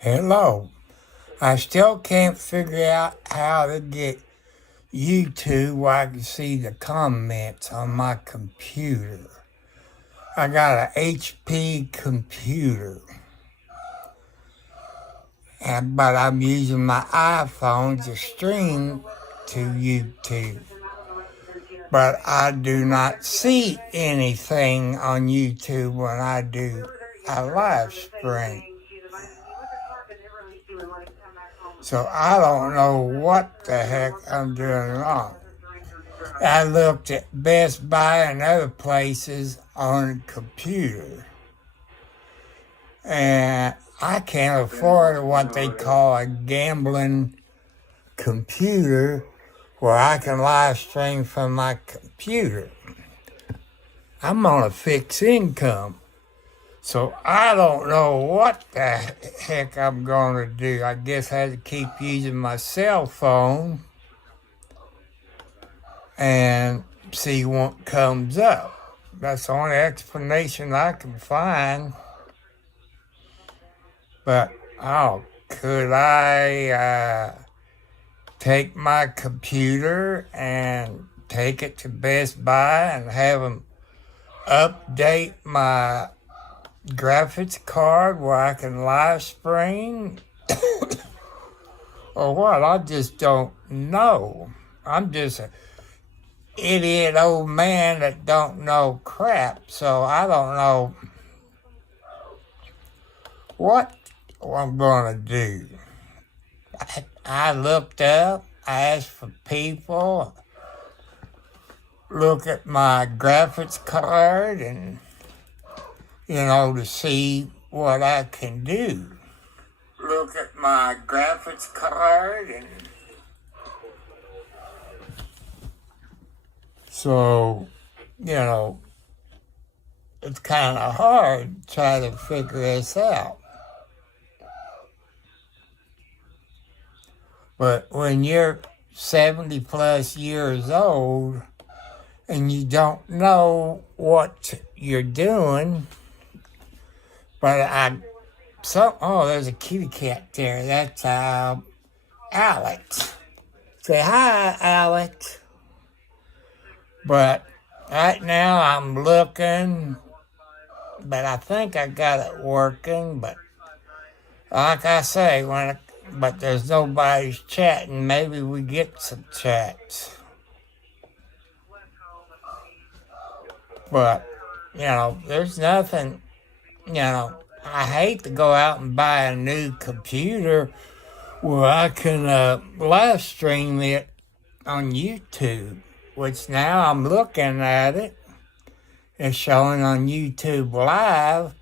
Hello. I still can't figure out how to get YouTube where I can see the comments on my computer. I got an HP computer, but I'm using my iPhone to stream to YouTube. But I do not see anything on YouTube when I do a live stream. So I don't know what the heck I'm doing wrong. I looked at Best Buy and other places on a computer, and I can't afford what they call a gambling computer where I can live stream from my computer. I'm on a fixed income, so I don't know what the heck I'm going to do. I guess I have to keep using my cell phone and see what comes up. That's the only explanation I can find. But, could I take my computer and take it to Best Buy and have them update my graphics card where I can live stream? Or what? I just don't know. I'm just an idiot old man that don't know crap, so I don't know what I'm going to do. I looked up, I asked for people, look at my graphics card and, to see what I can do. Look at my graphics card and so, it's kind of hard to try to figure this out. But when you're 70 plus years old and you don't know what you're doing, but there's a kitty cat there. That's Alex. Say hi, Alex. But right now I'm looking, but I think I got it working. But like I say, but there's nobody's chatting. Maybe we get some chats. But, there's nothing, I hate to go out and buy a new computer where I can live stream it on YouTube, which now I'm looking at it. It's showing on YouTube Live.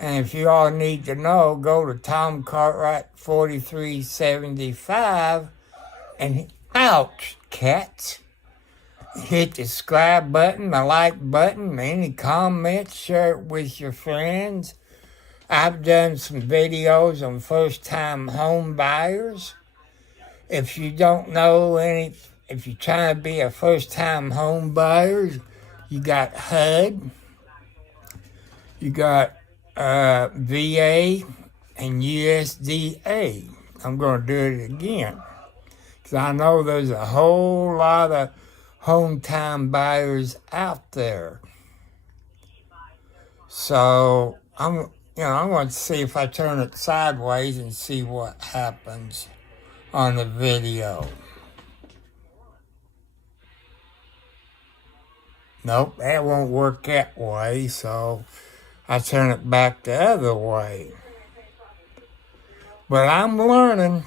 And if you all need to know, go to Tom Cartwright 4375 and ouch, cats. Hit the subscribe button, the like button, any comments, share it with your friends. I've done some videos on first-time home buyers. If you don't know if you're trying to be a first-time home buyer, you got HUD, you got VA and USDA. I'm going to do it again because I know there's a whole lot of home-time buyers out there. So I'm going to see if I turn it sideways and see what happens on the video. Nope, that won't work that way, so I turn it back the other way. But I'm learning.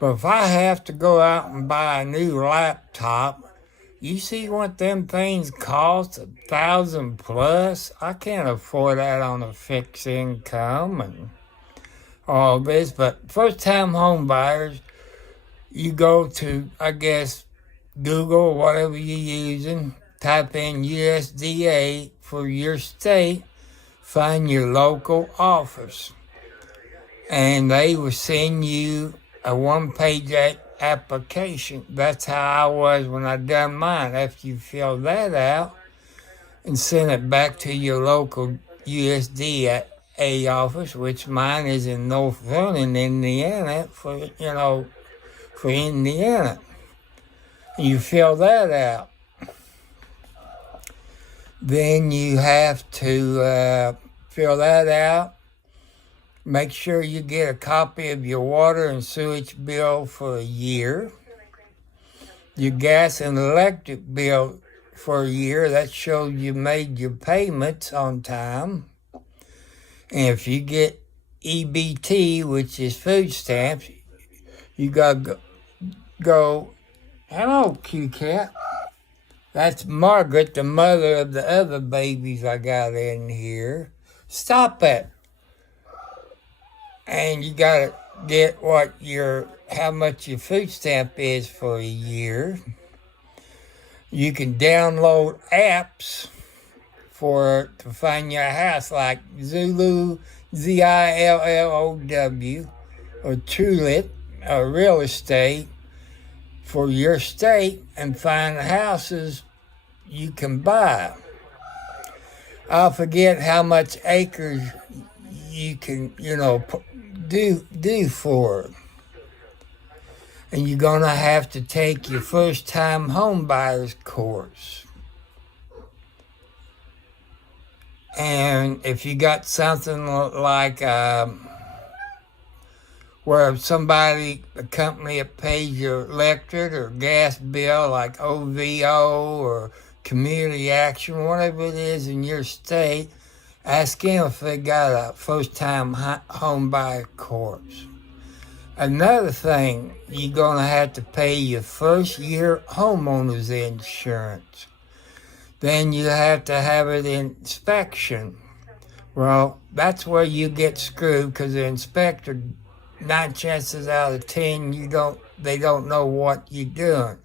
But if I have to go out and buy a new laptop, you see what them things cost, 1,000 plus? I can't afford that on a fixed income and all this. But first-time home buyers, you go to, I guess, Google, whatever you're using, type in USDA for your state, find your local office, and they will send you a one-page application. That's how I was when I done mine. After you fill that out and send it back to your local USDA USDA office, which mine is in North Vernon, Indiana, for Indiana. You fill that out. Then you have to fill that out. Make sure you get a copy of your water and sewage bill for a year. Your gas and electric bill for a year. That shows you made your payments on time. And if you get EBT, which is food stamps, you got to go, hello, Q-Cat. That's Margaret, the mother of the other babies I got in here. Stop it. And you got to get how much your food stamp is for a year. You can download apps to find your house, like Zillow, Zillow, or Tulip, or real estate for your state, and find houses you can buy. I forget how much acres you can, do for it. And you're going to have to take your first-time home buyer's course. And if you got something like where a company that pays your electric or gas bill, like OVO or Community Action, whatever it is in your state, ask them if they got a first-time home buyer course. Another thing, you're going to have to pay your first year homeowner's insurance. Then you have to have an inspection. Well, that's where you get screwed, because the inspector, 9 chances out of 10, they don't know what you're doing.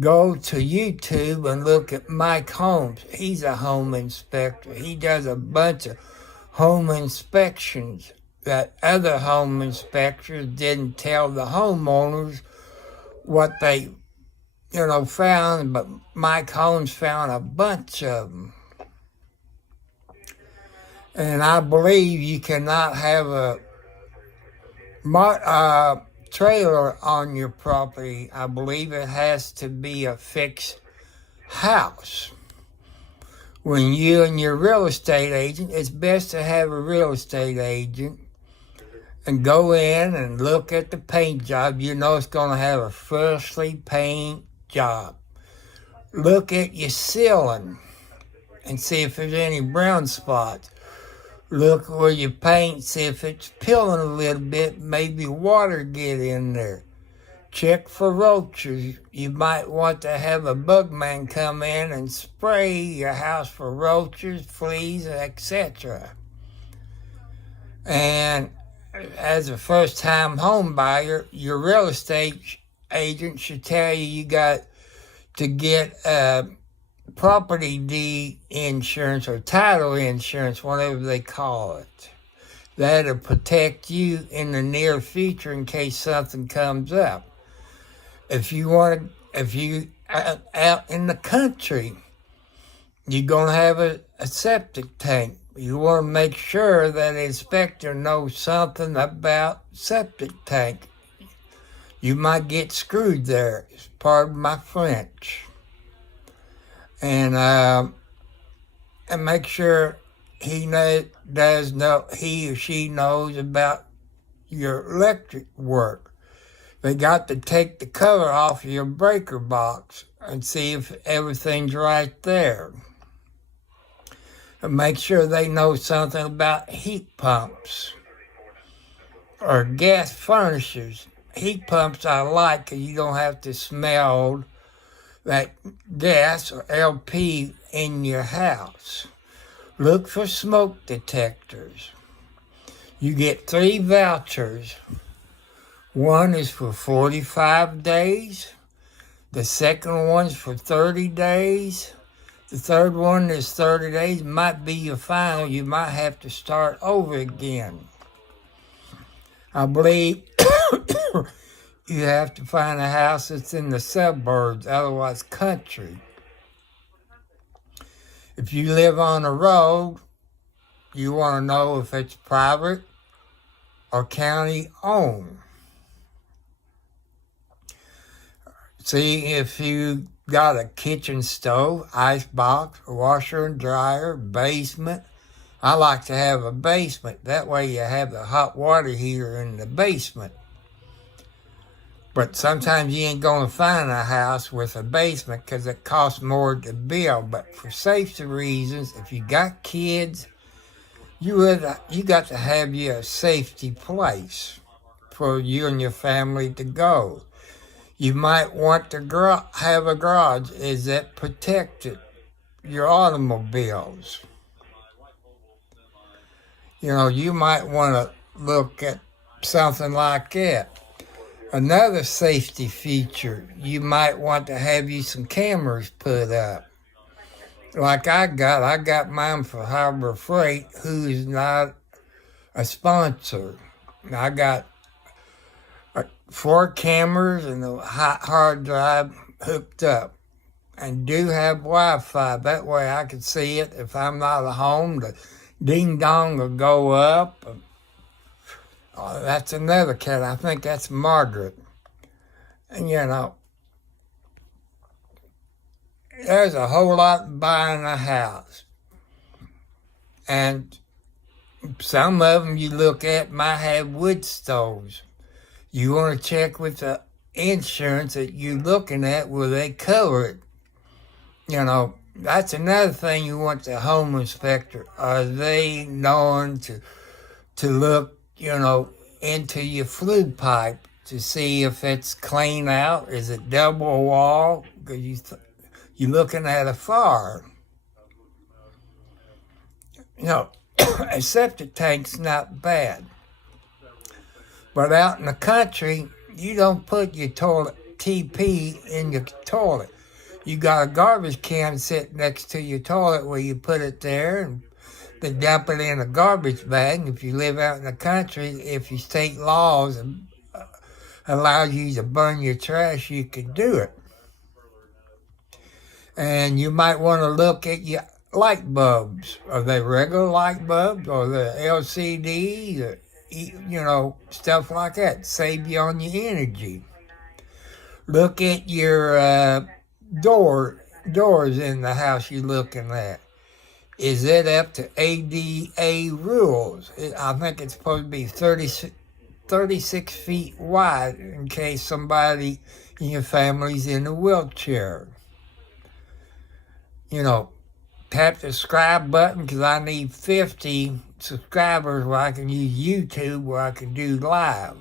Go to YouTube and look at Mike Holmes. He's a home inspector. He does a bunch of home inspections that other home inspectors didn't tell the homeowners what they, found, but Mike Holmes found a bunch of them. And I believe you cannot have a trailer on your property. I believe it has to be a fixed house. When you and your real estate agent, it's best to have a real estate agent and go in and look at the paint job. It's going to have a freshly paint job. Look at your ceiling and see if there's any brown spots. Look where you paint, see if it's peeling a little bit, maybe water get in there. Check for roaches. You might want to have a bug man come in and spray your house for roaches, fleas, etc. And as a first-time home buyer, your real estate agent should tell you got to get property deed insurance or title insurance, whatever they call it. That'll protect you in the near future in case something comes up. If you out in the country, you're going to have a septic tank. You want to make sure that the inspector knows something about septic tank. You might get screwed there. It's pardon my French. And make sure he or she knows about your electric work. They got to take the cover off your breaker box and see if everything's right there. And make sure they know something about heat pumps or gas furnishers. Heat pumps I like because you don't have to smell that gas or LP in your house. Look for smoke detectors. You get 3 vouchers. One is for 45 days. The second one's for 30 days. The third one is 30 days. Might be your final. You might have to start over again. I believe you have to find a house that's in the suburbs, otherwise country. If you live on a road, You want to know if it's private or county owned. See if you got a kitchen stove, icebox, washer and dryer, basement. I like to have a basement. That way you have the hot water heater in the basement. But sometimes you ain't going to find a house with a basement because it costs more to build. But for safety reasons, if you got kids, you got to have you a safety place for you and your family to go. You might want to have a garage. Is that protected? Your automobiles. You might want to look at something like that. Another safety feature, you might want to have you some cameras put up. Like I got mine for Harbor Freight, who is not a sponsor. I got 4 cameras and a hard drive hooked up, and do have Wi-Fi. That way I can see it. If I'm not at home, the ding-dong will go up. That's another cat. I think that's Margaret. And there's a whole lot in buying a house. And some of them you look at might have wood stoves. You want to check with the insurance that you're looking at, will they cover it? That's another thing you want the home inspector. Are they known to look, into your flue pipe to see if it's clean out? Is it double wall? Because you're looking at a fire. A septic tank's not bad. But out in the country, you don't put your toilet TP in your toilet. You got a garbage can sitting next to your toilet where you put it there and then dump it in a garbage bag. If you live out in the country, if your state laws allow you to burn your trash, you can do it. And you might want to look at your light bulbs. Are they regular light bulbs or the LCDs or, stuff like that? Save you on your energy. Look at your doors in the house you're looking at. Is it up to ADA rules? I think it's supposed to be 36 feet wide in case somebody in your family's in a wheelchair. Tap the subscribe button because I need 50 subscribers where I can use YouTube where I can do live.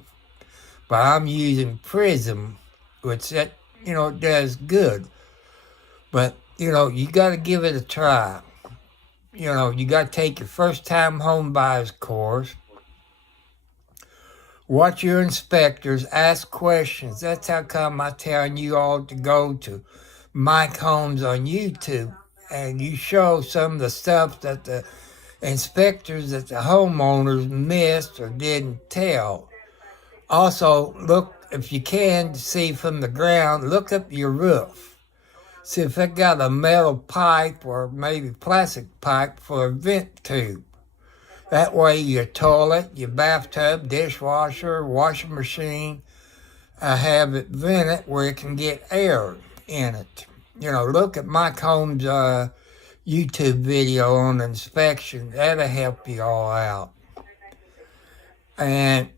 But I'm using Prism, which it does good. But, you got to give it a try. You got to take your first time home buyers course. Watch your inspectors, ask questions. That's how come I'm telling you all to go to Mike Holmes on YouTube. And you show some of the stuff that the inspectors, that the homeowners missed or didn't tell. Also, look, if you can, see from the ground, look up your roof. See if it got a metal pipe or maybe plastic pipe for a vent tube. That way your toilet, your bathtub, dishwasher, washing machine, have it vented where it can get air in it. Look at Mike Holmes' YouTube video on inspection. That'll help you all out. And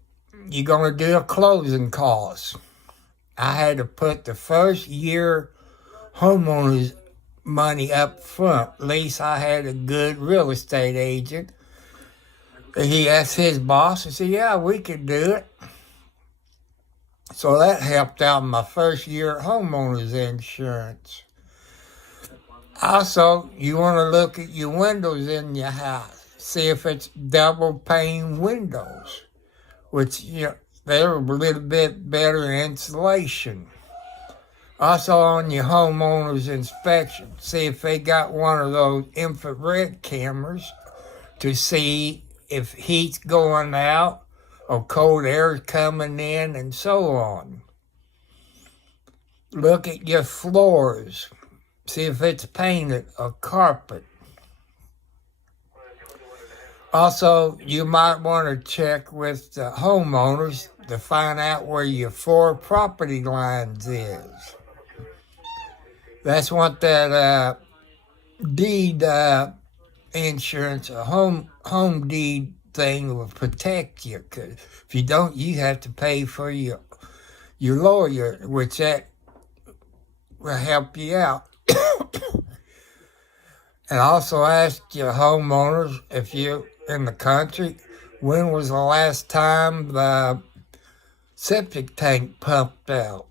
you're going to do a closing cost. I had to put the first year homeowners money up front. At least I had a good real estate agent. He asked his boss and said, yeah, we could do it. So that helped out my first year homeowners insurance. Also, you want to look at your windows in your house. See if it's double pane windows, which, they're a little bit better insulation. Also on your homeowner's inspection, see if they got one of those infrared cameras to see if heat's going out or cold air's coming in and so on. Look at your floors. See if it's painted or carpet. Also, you might want to check with the homeowners to find out where your 4 property lines is. That's what that deed insurance, a home deed thing will protect you. 'Cause if you don't, you have to pay for your lawyer, which that will help you out. And also ask your homeowners, if you're in the country, when was the last time the septic tank pumped out?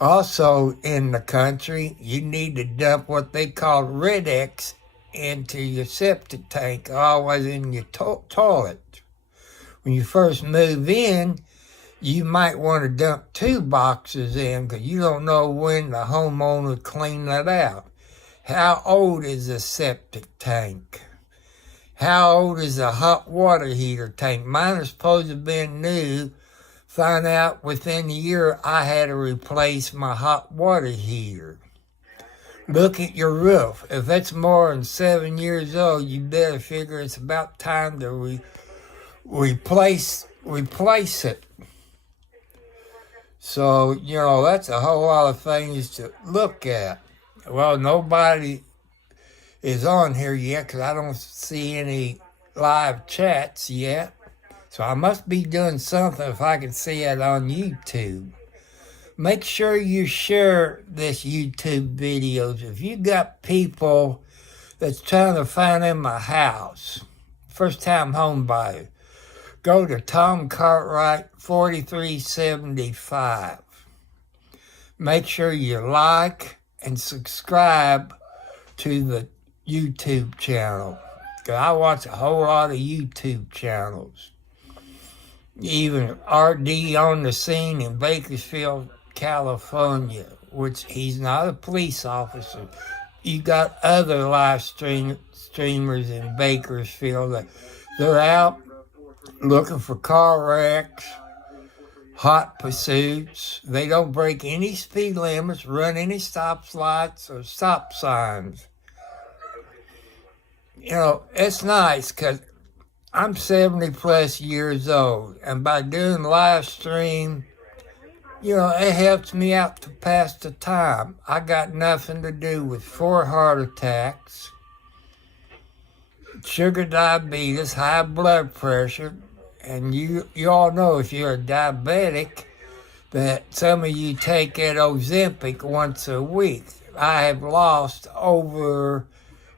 Also in the country, you need to dump what they call Red X into your septic tank, always in your toilet. When you first move in, you might want to dump 2 boxes in because you don't know when the homeowner cleaned that out. How old is a septic tank? How old is a hot water heater tank? Mine is supposed to have been new. Find out within a year I had to replace my hot water heater. Look at your roof. If it's more than 7 years old, you better figure it's about time to replace it. So, that's a whole lot of things to look at. Well, nobody is on here yet because I don't see any live chats yet. So I must be doing something if I can see it on YouTube. Make sure you share this YouTube videos. If you got people that's trying to find them a house, first-time home buyer, go to Tom Cartwright 4375. Make sure you like and subscribe to the YouTube channel. Because I watch a whole lot of YouTube channels. Even RD on the scene in Bakersfield, California, which he's not a police officer. You got other live streamers in Bakersfield that they're out looking for car wrecks, hot pursuits. They don't break any speed limits, run any stop lights or stop signs. It's nice because I'm 70 plus years old, and by doing live stream, it helps me out to pass the time. I got nothing to do with 4 heart attacks, sugar diabetes, high blood pressure, and you all know if you're a diabetic that some of you take that Ozempic once a week. I have lost over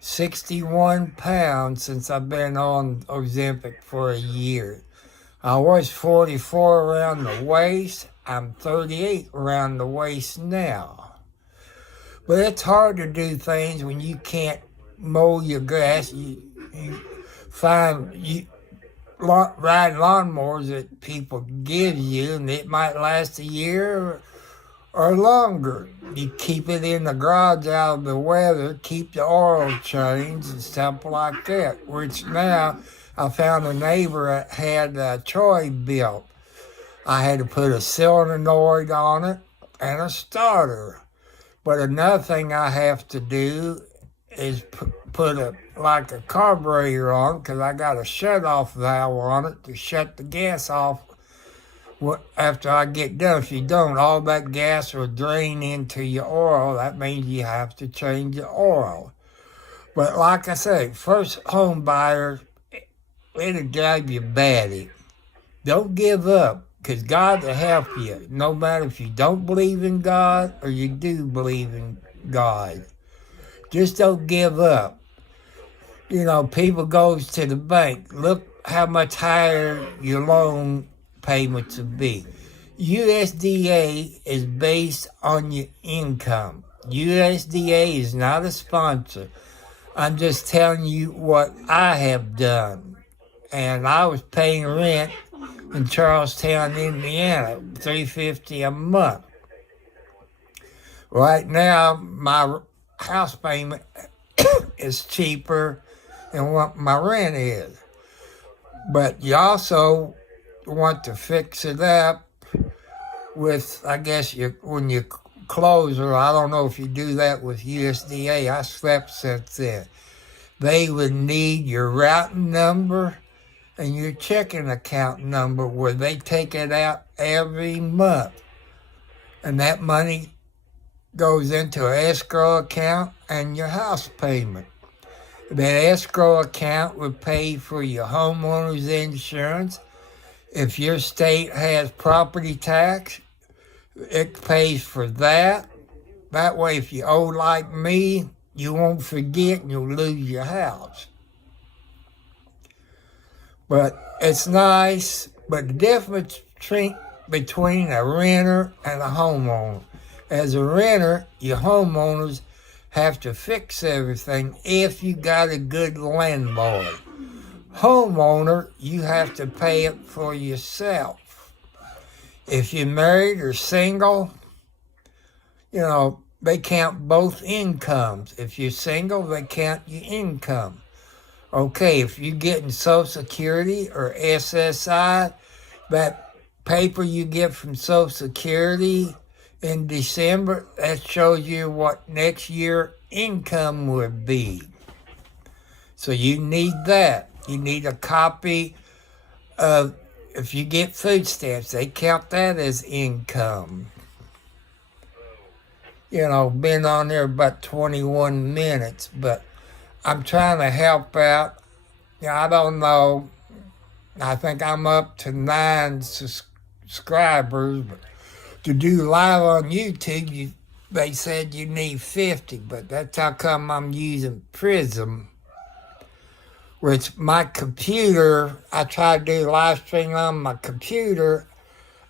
61 pounds since I've been on Ozempic for a year. I was 44 around the waist. I'm 38 around the waist now. But it's hard to do things when you can't mow your grass. You ride lawnmowers that people give you, and it might last a year or longer. You keep it in the garage out of the weather, keep the oil changed and stuff like that, which now I found a neighbor that had a Troy built. I had to put a solenoid on it and a starter. But another thing I have to do is put a carburetor on because I got a shut-off valve on it to shut the gas off after I get done. If you don't, all that gas will drain into your oil. That means you have to change the oil. But like I say, first home buyer, it'll drive you batty. Don't give up, because God will help you, no matter if you don't believe in God or you do believe in God. Just don't give up. People goes to the bank. Look how much higher your loan payments will be. USDA is based on your income. USDA is not a sponsor. I'm just telling you what I have done. And I was paying rent in Charlestown, Indiana, $350 a month. Right now, my house payment is cheaper than what my rent is. But you also want to fix it up with, I guess, when you close, or I don't know if you do that with USDA. I slept since then. they would need your routing number and your checking account number where they take it out every month. And that money goes into an escrow account and your house payment. That escrow account would pay for your homeowner's insurance. If your state has property tax, it pays for that. That way, if you owe like me, you won't forget and you'll lose your house. But it's nice, but the difference between a renter and a homeowner. As a renter, your homeowners have to fix everything if you got a good landlord. Homeowner, you have to pay it for yourself. If you're married or single, they count both incomes. If you're single, they count your income. Okay, if you're getting Social Security or SSI, that paper you get from Social Security in December, that shows you what next year income would be. So you need that. You need a copy of, if you get food stamps, they count that as income. Been on there about 21 minutes, but I'm trying to help out. I don't know. I think I'm up to 9 subscribers, but to do live on YouTube, they said you need 50, but that's how come I'm using Prism, which my computer, I try to do live stream on my computer.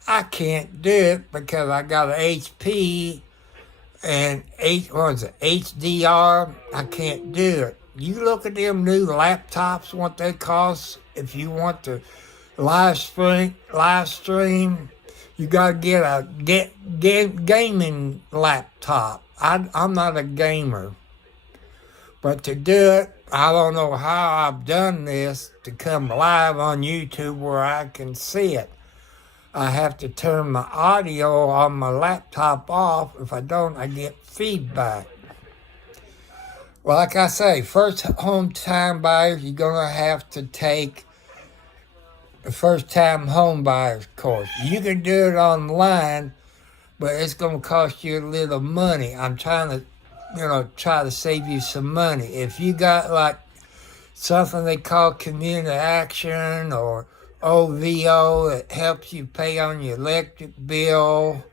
I can't do it because I got an HP and HDR. I can't do it. You look at them new laptops, what they cost. If you want to live stream, you gotta get a gaming laptop. I'm not a gamer, but to do it, I don't know how I've done this to come live on YouTube where I can see it. I have to turn my audio on my laptop off. If I don't, I get feedback. Well, like I say, first home time buyers, you're going to have to take the first time home buyers course. You can do it online, but it's going to cost you a little money. I'm trying to, try to save you some money. If you got like something they call community action or OVO that helps you pay on your electric bill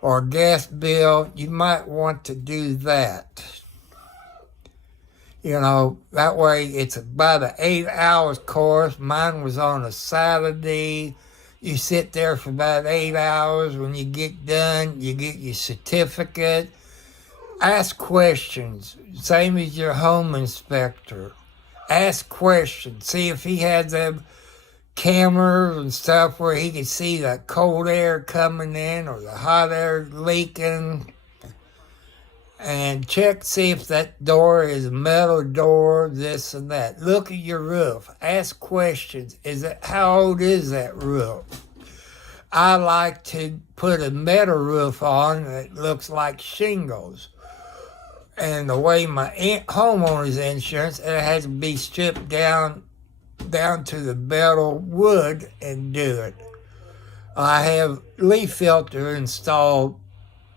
or gas bill, you might want to do that. That way it's about an 8 hours course. Mine was on a Saturday. You sit there for about 8 hours. When you get done, you get your certificate. Ask questions, same as your home inspector. Ask questions. See if he has them cameras and stuff where he can see the cold air coming in or the hot air leaking. And check, see if that door is a metal door, this and that. Look at your roof. Ask questions. How old is that roof? I like to put a metal roof on that looks like shingles. And the way my homeowner's insurance, it has to be stripped down to the metal wood and do it. I have leaf filter installed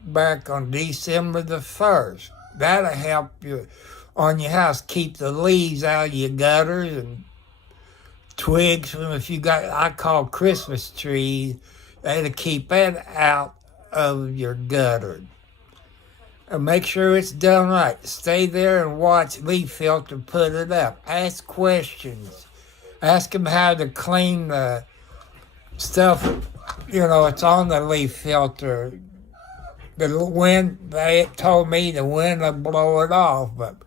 back on December the 1st. That'll help you on your house keep the leaves out of your gutters and twigs from, if you got, I call Christmas trees, that'll keep that out of your gutter. And make sure it's done right. Stay there and watch leaf filter put it up. Ask questions. Ask them how to clean the stuff, it's on the leaf filter. The wind, they told me the wind would blow it off, but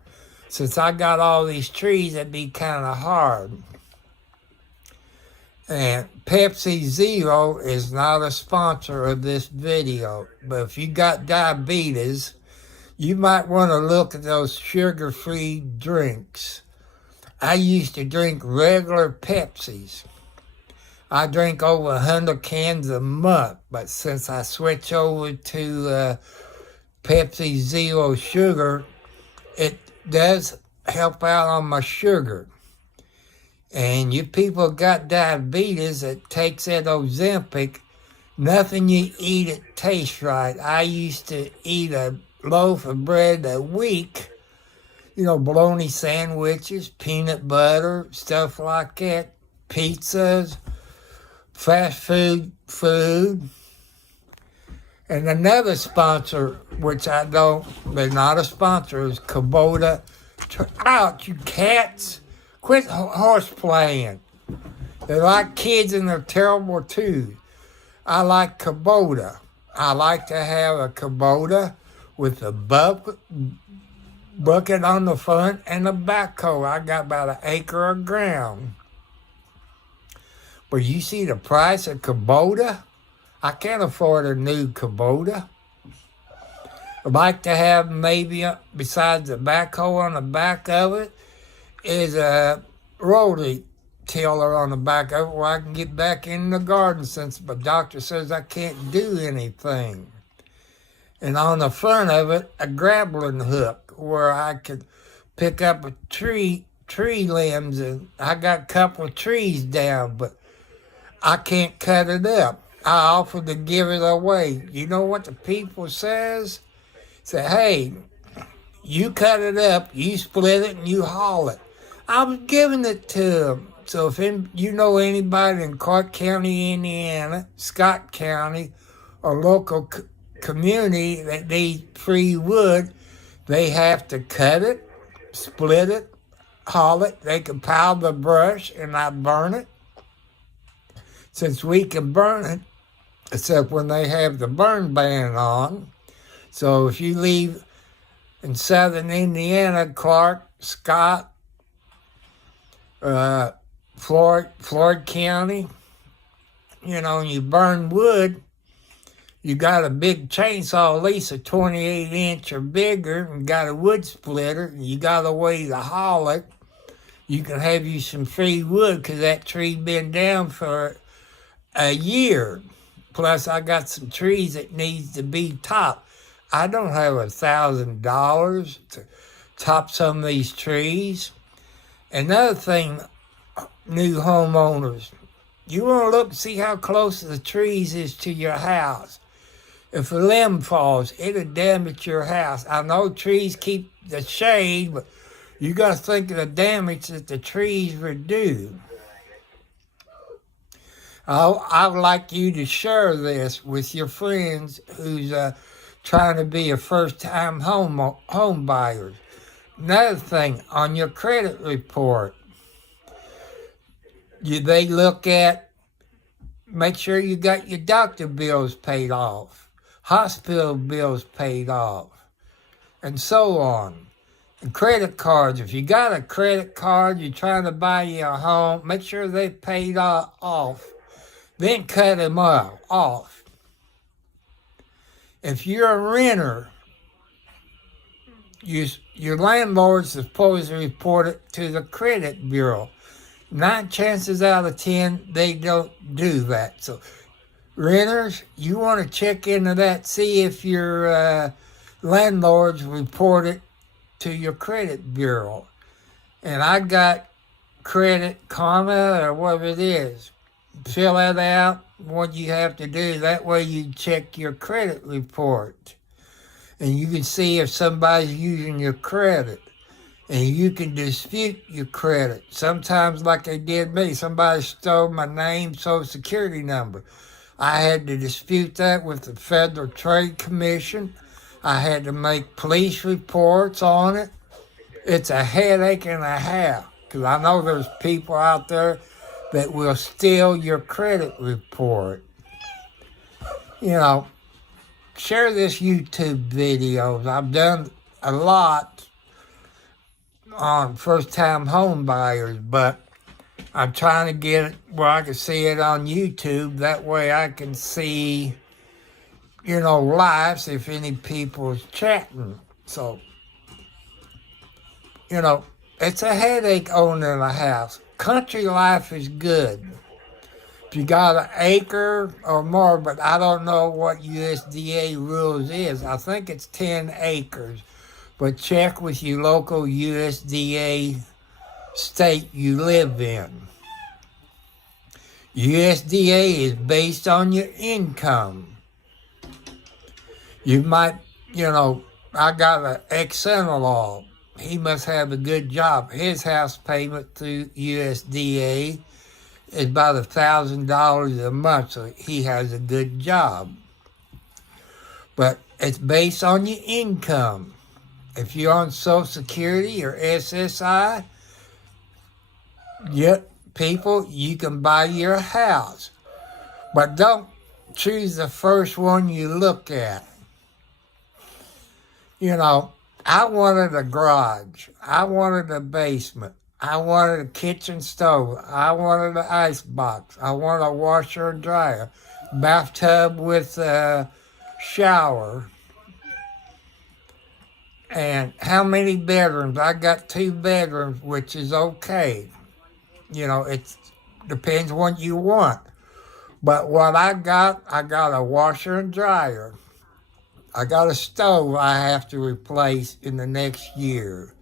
since I got all these trees, it'd be kind of hard. And Pepsi Zero is not a sponsor of this video, but if you got diabetes, you might want to look at those sugar-free drinks. I used to drink regular Pepsis. I drink over 100 cans a month, but since I switched over to Pepsi Zero Sugar, it does help out on my sugar. And you people got diabetes that takes that Ozempic, nothing you eat it tastes right. I used to eat a loaf of bread a week, bologna sandwiches, peanut butter, stuff like that, pizzas, fast food. And another sponsor, which I don't, they're not a sponsor, is Kubota. Ouch, you cats. Quit horse playing. They're like kids and they're terrible too. I like Kubota. I like to have a Kubota with a bucket on the front and a backhoe. I got about an acre of ground. But you see the price of Kubota? I can't afford a new Kubota. I'd like to have maybe, besides the backhoe on the back of it, is a rotary tiller on the back of it where I can get back in the garden since my doctor says I can't do anything. And on the front of it, a grappling hook where I could pick up a tree limbs, and I got a couple of trees down, but I can't cut it up. I offered to give it away. You know what the people says? Say, hey, you cut it up, you split it, and you haul it. I was giving it to them. So if you know anybody in Clark County, Indiana, Scott County, or local community that needs free wood, they have to cut it, split it, haul it. They can pile the brush and not burn it. Since we can burn it, except when they have the burn ban on. So if you live in southern Indiana, Clark, Scott, Floyd County, and you burn wood, you got a big chainsaw, at least a 28-inch or bigger, and got a wood splitter, and you got a way to haul it, you can have you some free wood because that tree been down for a year. Plus, I got some trees that needs to be topped. I don't have $1,000 to top some of these trees. Another thing, new homeowners, you want to look and see how close the trees is to your house. If a limb falls, it'll damage your house. I know trees keep the shade, but you got to think of the damage that the trees would do. I would like you to share this with your friends who's trying to be a first-time home buyers. Another thing, on your credit report, they look at, make sure you got your doctor bills paid off, hospital bills paid off, and so on. And credit cards, if you got a credit card, you're trying to buy you a home, make sure they paid off. Then cut them off. If you're a renter, your landlord's supposed to report it to the credit bureau. 9 chances out of 10, they don't do that. So renters, you want to check into that, see if your landlord's report it to your credit bureau. And I got Credit Karma or whatever it is. Fill that out, what you have to do. That way you check your credit report. And you can see if somebody's using your credit. And you can dispute your credit. Sometimes, like they did me, somebody stole my name, social security number. I had to dispute that with the Federal Trade Commission. I had to make police reports on it. It's a headache and a half. Because I know there's people out there that will steal your credit report. Share this YouTube videos. I've done a lot on first-time home buyers, but I'm trying to get it where I can see it on YouTube. That way I can see, lives if any people's chatting. So, it's a headache owning a house. Country life is good. If you got an acre or more, but I don't know what USDA rules is. I think it's 10 acres. but check with your local USDA state you live in. USDA is based on your income. You might, I got an ex-son-in-law. He must have a good job. His house payment through USDA is about $1,000 a month, so he has a good job. But it's based on your income. If you're on Social Security or SSI, people, you can buy your house. But don't choose the first one you look at. I wanted a garage. I wanted a basement. I wanted a kitchen stove. I wanted an ice box. I wanted a washer and dryer. Bathtub with a shower. And how many bedrooms? I got 2 bedrooms, which is okay. It depends what you want. But what I got a washer and dryer. I got a stove I have to replace in the next year.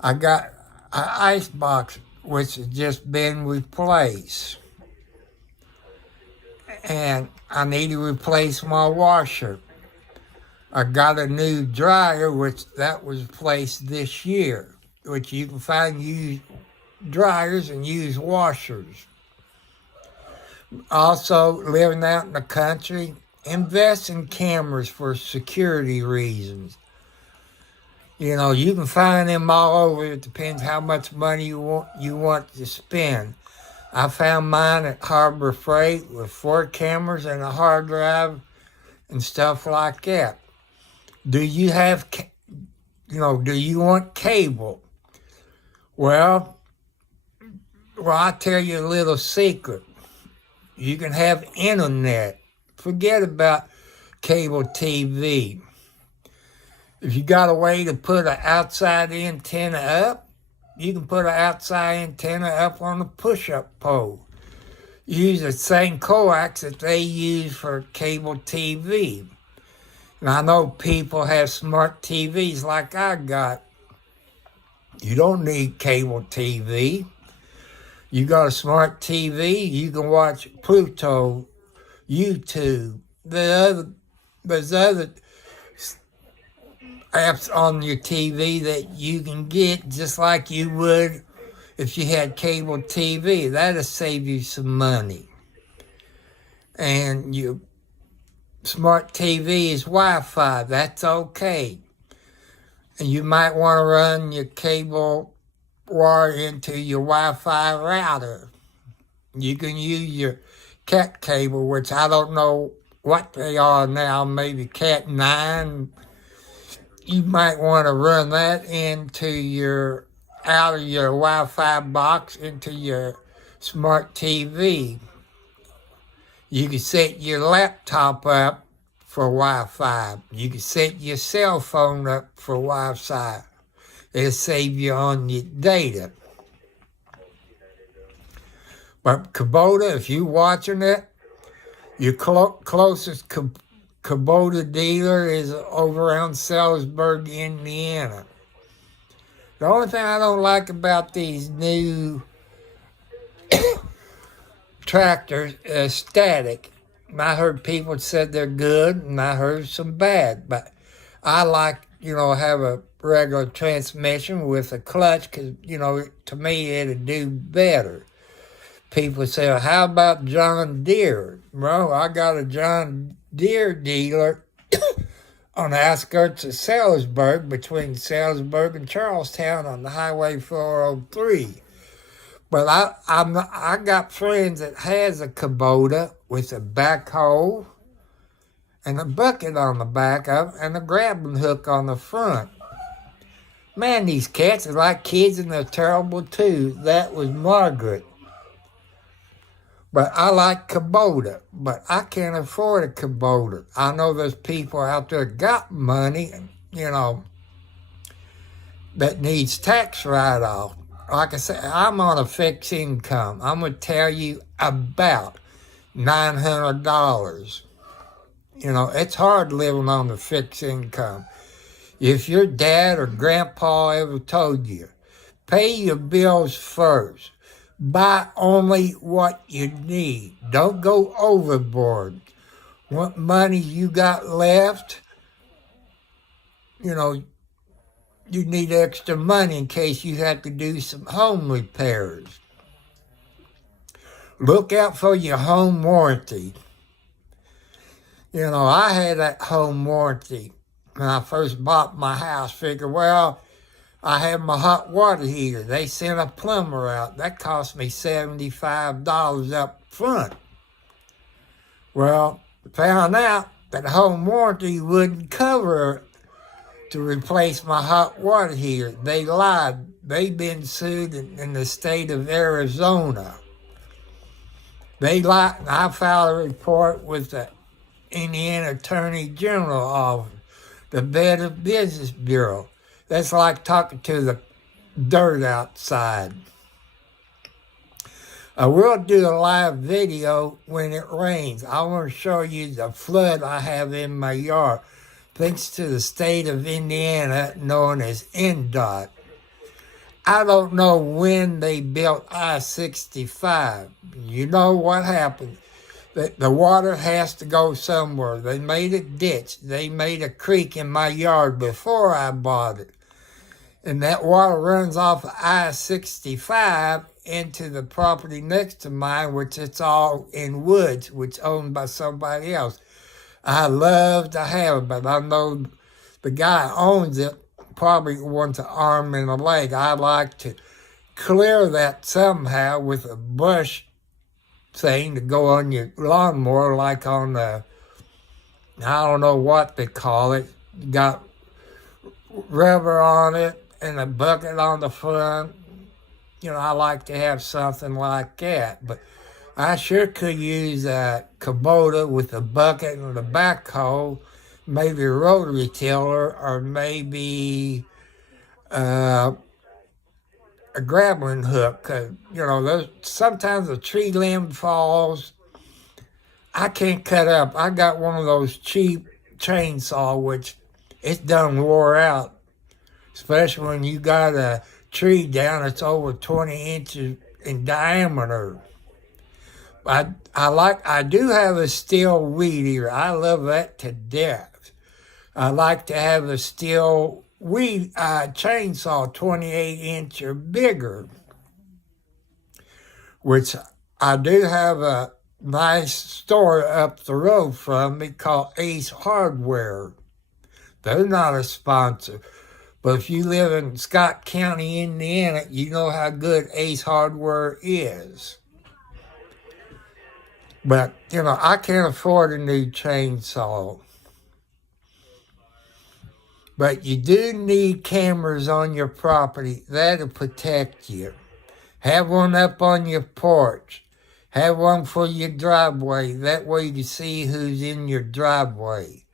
I got an ice box, which has just been replaced. And I need to replace my washer. I got a new dryer, which that was replaced this year, which you can find used dryers and used washers. Also, living out in the country, invest in cameras for security reasons. You can find them all over. It depends how much money you want to spend. I found mine at Harbor Freight with 4 cameras and a hard drive and stuff like that. Do you want cable? Well, I'll tell you a little secret. You can have internet. Forget about cable TV. If you got a way to put an outside antenna up, you can put an outside antenna up on a push-up pole. Use the same coax that they use for cable TV. And I know people have smart TVs like I got. You don't need cable TV. You got a smart TV, you can watch Pluto, YouTube. There's other apps on your TV that you can get just like you would if you had cable TV. That'll save you some money. And your smart TV is Wi-Fi. That's okay. And you might want to run your cable wire into your Wi-Fi router. You can use your cat cable, which I don't know what they are now, maybe Cat 9. You might want to run that out of your Wi-Fi box into your smart TV. You can set your laptop up for Wi-Fi. You can set your cell phone up for Wi-Fi. It'll save you on your data. But Kubota, if you're watching it, your closest Kubota dealer is over around Salisbury, Indiana. The only thing I don't like about these new tractors is static. I heard people said they're good, and I heard some bad. But I like, have a regular transmission with a clutch because, to me, it'd do better. People say, well, how about John Deere? Well, I got a John Deere dealer on the outskirts of Salisbury, between Salisbury and Charlestown on the Highway 403. But I got friends that has a Kubota with a backhoe and a bucket on the back of it and a grabbing hook on the front. Man, these cats are like kids and they're terrible too. That was Margaret. But I like Kubota, but I can't afford a Kubota. I know there's people out there got money, that needs tax write-off. Like I said, I'm on a fixed income. I'm going to tell you about $900. It's hard living on a fixed income. If your dad or grandpa ever told you, pay your bills first, buy only what you need, don't go overboard. What money you got left, you know, you need extra money in case you have to do some home repairs. Look out for your home warranty. You know, I had that home warranty when I first bought my house. Figured, well, I had my hot water heater. They sent a plumber out. That cost me $75 up front. Well, found out that home warranty wouldn't cover to replace my hot water heater. They lied. They've been sued in the state of Arizona. They lied. I filed a report with the Indiana Attorney General Office, the Better Business Bureau. That's like talking to the dirt outside. I will do a live video when it rains. I want to show you the flood I have in my yard, thanks to the state of Indiana known as NDOT. I don't know when they built I-65. You know what happened? The water has to go somewhere. They made a ditch. They made a creek in my yard before I bought it. And that water runs off of I-65 into the property next to mine, which it's all in woods, which is owned by somebody else. I love to have it, but I know the guy who owns it probably wants an arm and a leg. I'd like to clear that somehow with a brush thing to go on your lawnmower, like on the, I don't know what they call it. Got rubber on it and a bucket on the front. You know, I like to have something like that, but I sure could use a Kubota with a bucket and a backhoe, maybe a rotary tiller, or maybe a grappling hook. 'Cause, you know, sometimes a tree limb falls. I can't cut up. I got one of those cheap chainsaw, which it's done wore out, especially when you got a tree down that's over 20 inches in diameter. I do have a steel weed eater. I love that to death. I like to have a steel weed chainsaw 28 inch or bigger, which I do have a nice store up the road from me called Ace Hardware. They're not a sponsor, but if you live in Scott County, Indiana, you know how good Ace Hardware is. But, you know, I can't afford a new chainsaw. But you do need cameras on your property. That'll protect you. Have one up on your porch. Have one for your driveway. That way you can see who's in your driveway.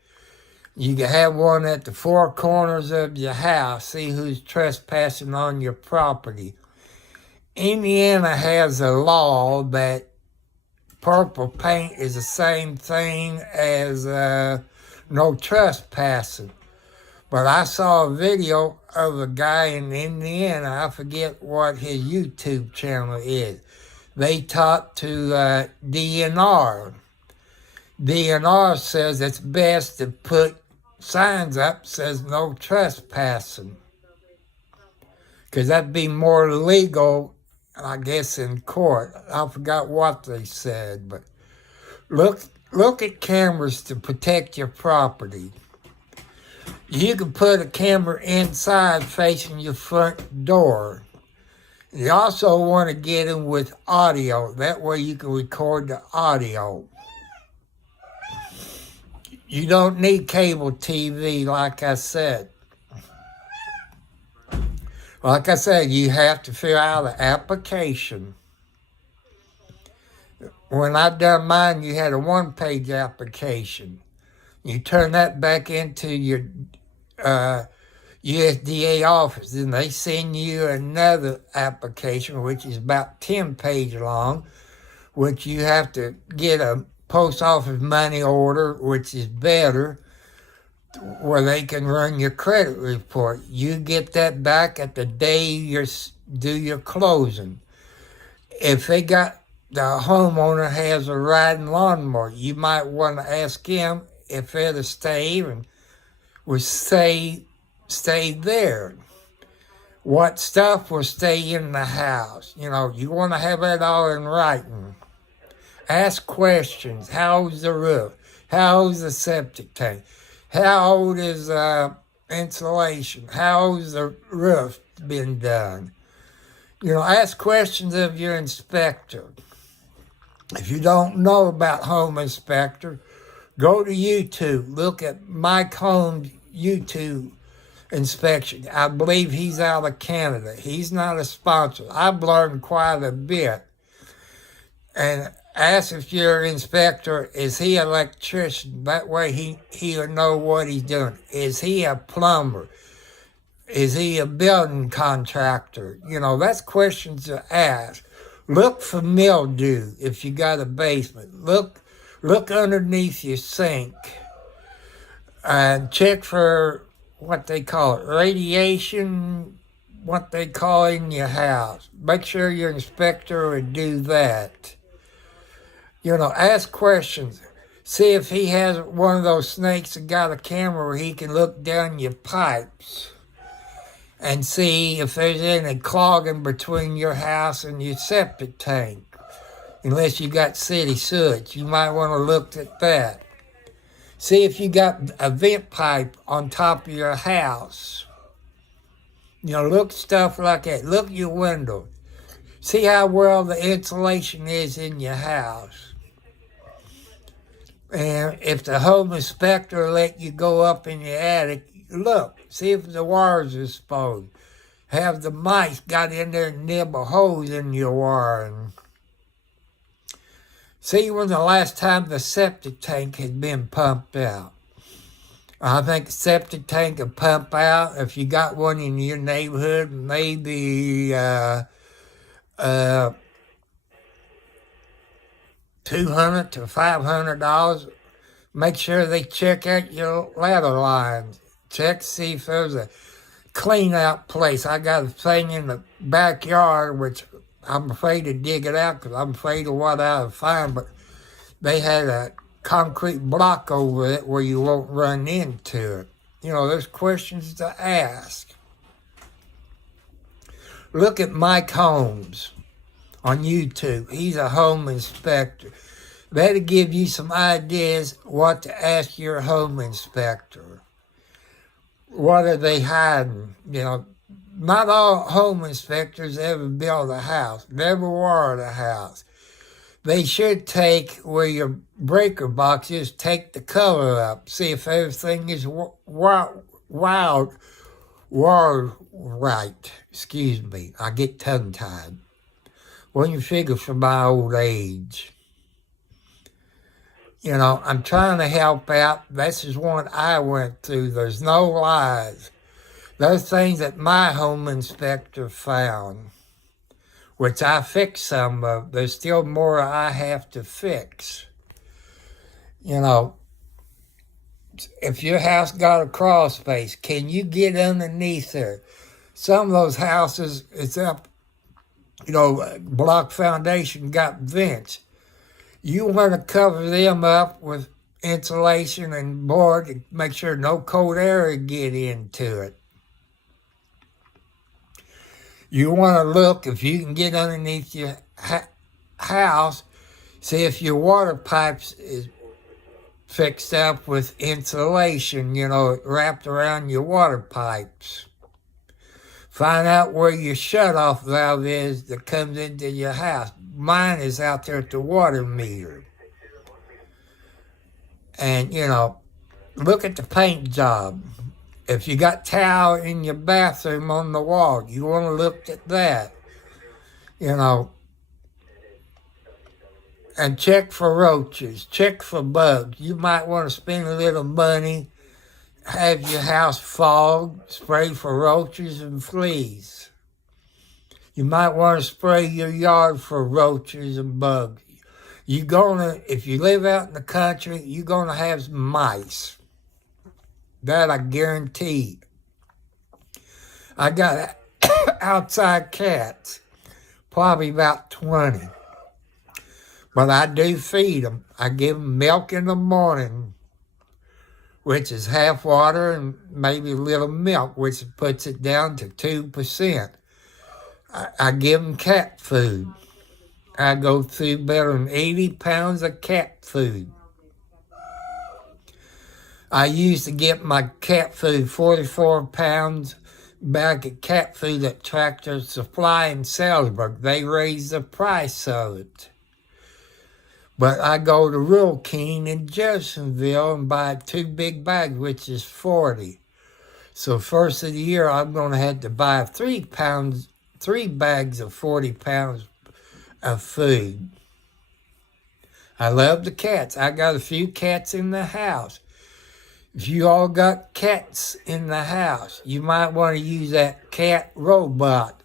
You can have one at the four corners of your house. See who's trespassing on your property. Indiana has a law that purple paint is the same thing as no trespassing. But I saw a video of a guy in Indiana. I forget what his YouTube channel is. They talked to DNR. DNR says it's best to put signs up says no trespassing, because that'd be more legal, I guess, in court. I forgot what they said, but look at cameras to protect your property. You can put a camera inside facing your front door. You also want to get them with audio. That way you can record the audio. You don't need cable TV, like I said. Like I said, you have to fill out an application. When I done mine, you had a one-page application. You turn that back into your USDA office, and they send you another application, which is about 10 pages long, which you have to get a post office money order, which is better, where they can run your credit report. You get that back at the day you do your closing. If they got the homeowner has a riding lawnmower, you might want to ask him if it'll stay and will stay there. What stuff will stay in the house? You know, you want to have that all in writing. Ask questions. How's the roof? How's the septic tank? How old is insulation? How's the roof been done? You know, ask questions of your inspector. If you don't know about home inspector, go to YouTube. Look at Mike Holmes' YouTube inspection. I believe he's out of Canada. He's not a sponsor. I've learned quite a bit. And ask if your inspector, is he an electrician? That way he'll know what he's doing. Is he a plumber? Is he a building contractor? You know, that's questions to ask. Look for mildew if you got a basement. Look underneath your sink. And check for what they call it, radiation, what they call in your house. Make sure your inspector would do that. You know, ask questions. See if he has one of those snakes that got a camera where he can look down your pipes and see if there's any clogging between your house and your septic tank. Unless you got city sewage, you might want to look at that. See if you got a vent pipe on top of your house. You know, look stuff like that. Look your window. See how well the insulation is in your house. And if the home inspector let you go up in your attic, look, see if the wires are exposed. Have the mice got in there and nibble holes in your wiring. See when the last time the septic tank had been pumped out. I think the septic tank will pump out, if you got one in your neighborhood, maybe $200 to $500. Make sure they check out your ladder lines. Check to see if there's a clean out place. I got a thing in the backyard, which I'm afraid to dig it out because I'm afraid of what I'll find, but they had a concrete block over it where you won't run into it. You know, there's questions to ask. Look at Mike Holmes on YouTube. He's a home inspector. That'll give you some ideas what to ask your home inspector. What are they hiding? You know, not all home inspectors ever build a house, never wired a house. They should take where your breaker box is, take the color up, see if everything is wired right. Excuse me, I get tongue-tied. When you figure for my old age. You know, I'm trying to help out. This is what I went through. There's no lies. Those things that my home inspector found, which I fixed some of, there's still more I have to fix. You know, if your house got a crawl space, can you get underneath there? Some of those houses, it's up, you know, block foundation got vents. You want to cover them up with insulation and board to make sure no cold air will get into it. You want to look, if you can get underneath your house, see if your water pipes is fixed up with insulation, you know, wrapped around your water pipes. Find out where your shut-off valve is that comes into your house. Mine is out there at the water meter. And, you know, look at the paint job. If you got towel in your bathroom on the wall, you want to look at that. You know, and check for roaches, check for bugs. You might want to spend a little money, have your house fogged, spray for roaches and fleas. You might want to spray your yard for roaches and bugs. If you live out in the country, you're gonna have some mice. That I guarantee. I got outside cats, probably about 20. But I do feed them. I give them milk in the morning, which is half water and maybe a little milk, which puts it down to 2%. I give them cat food. I go through better than 80 pounds of cat food. I used to get my cat food, 44 pounds bag of cat food at Tractor Supply in Salisbury. They raised the price of it. But I go to Rural King in Jeffersonville and buy 2 big bags, which is 40. So first of the year, I'm going to have to buy 3 bags of 40 pounds of food. I love the cats. I got a few cats in the house. If you all got cats in the house, you might want to use that cat robot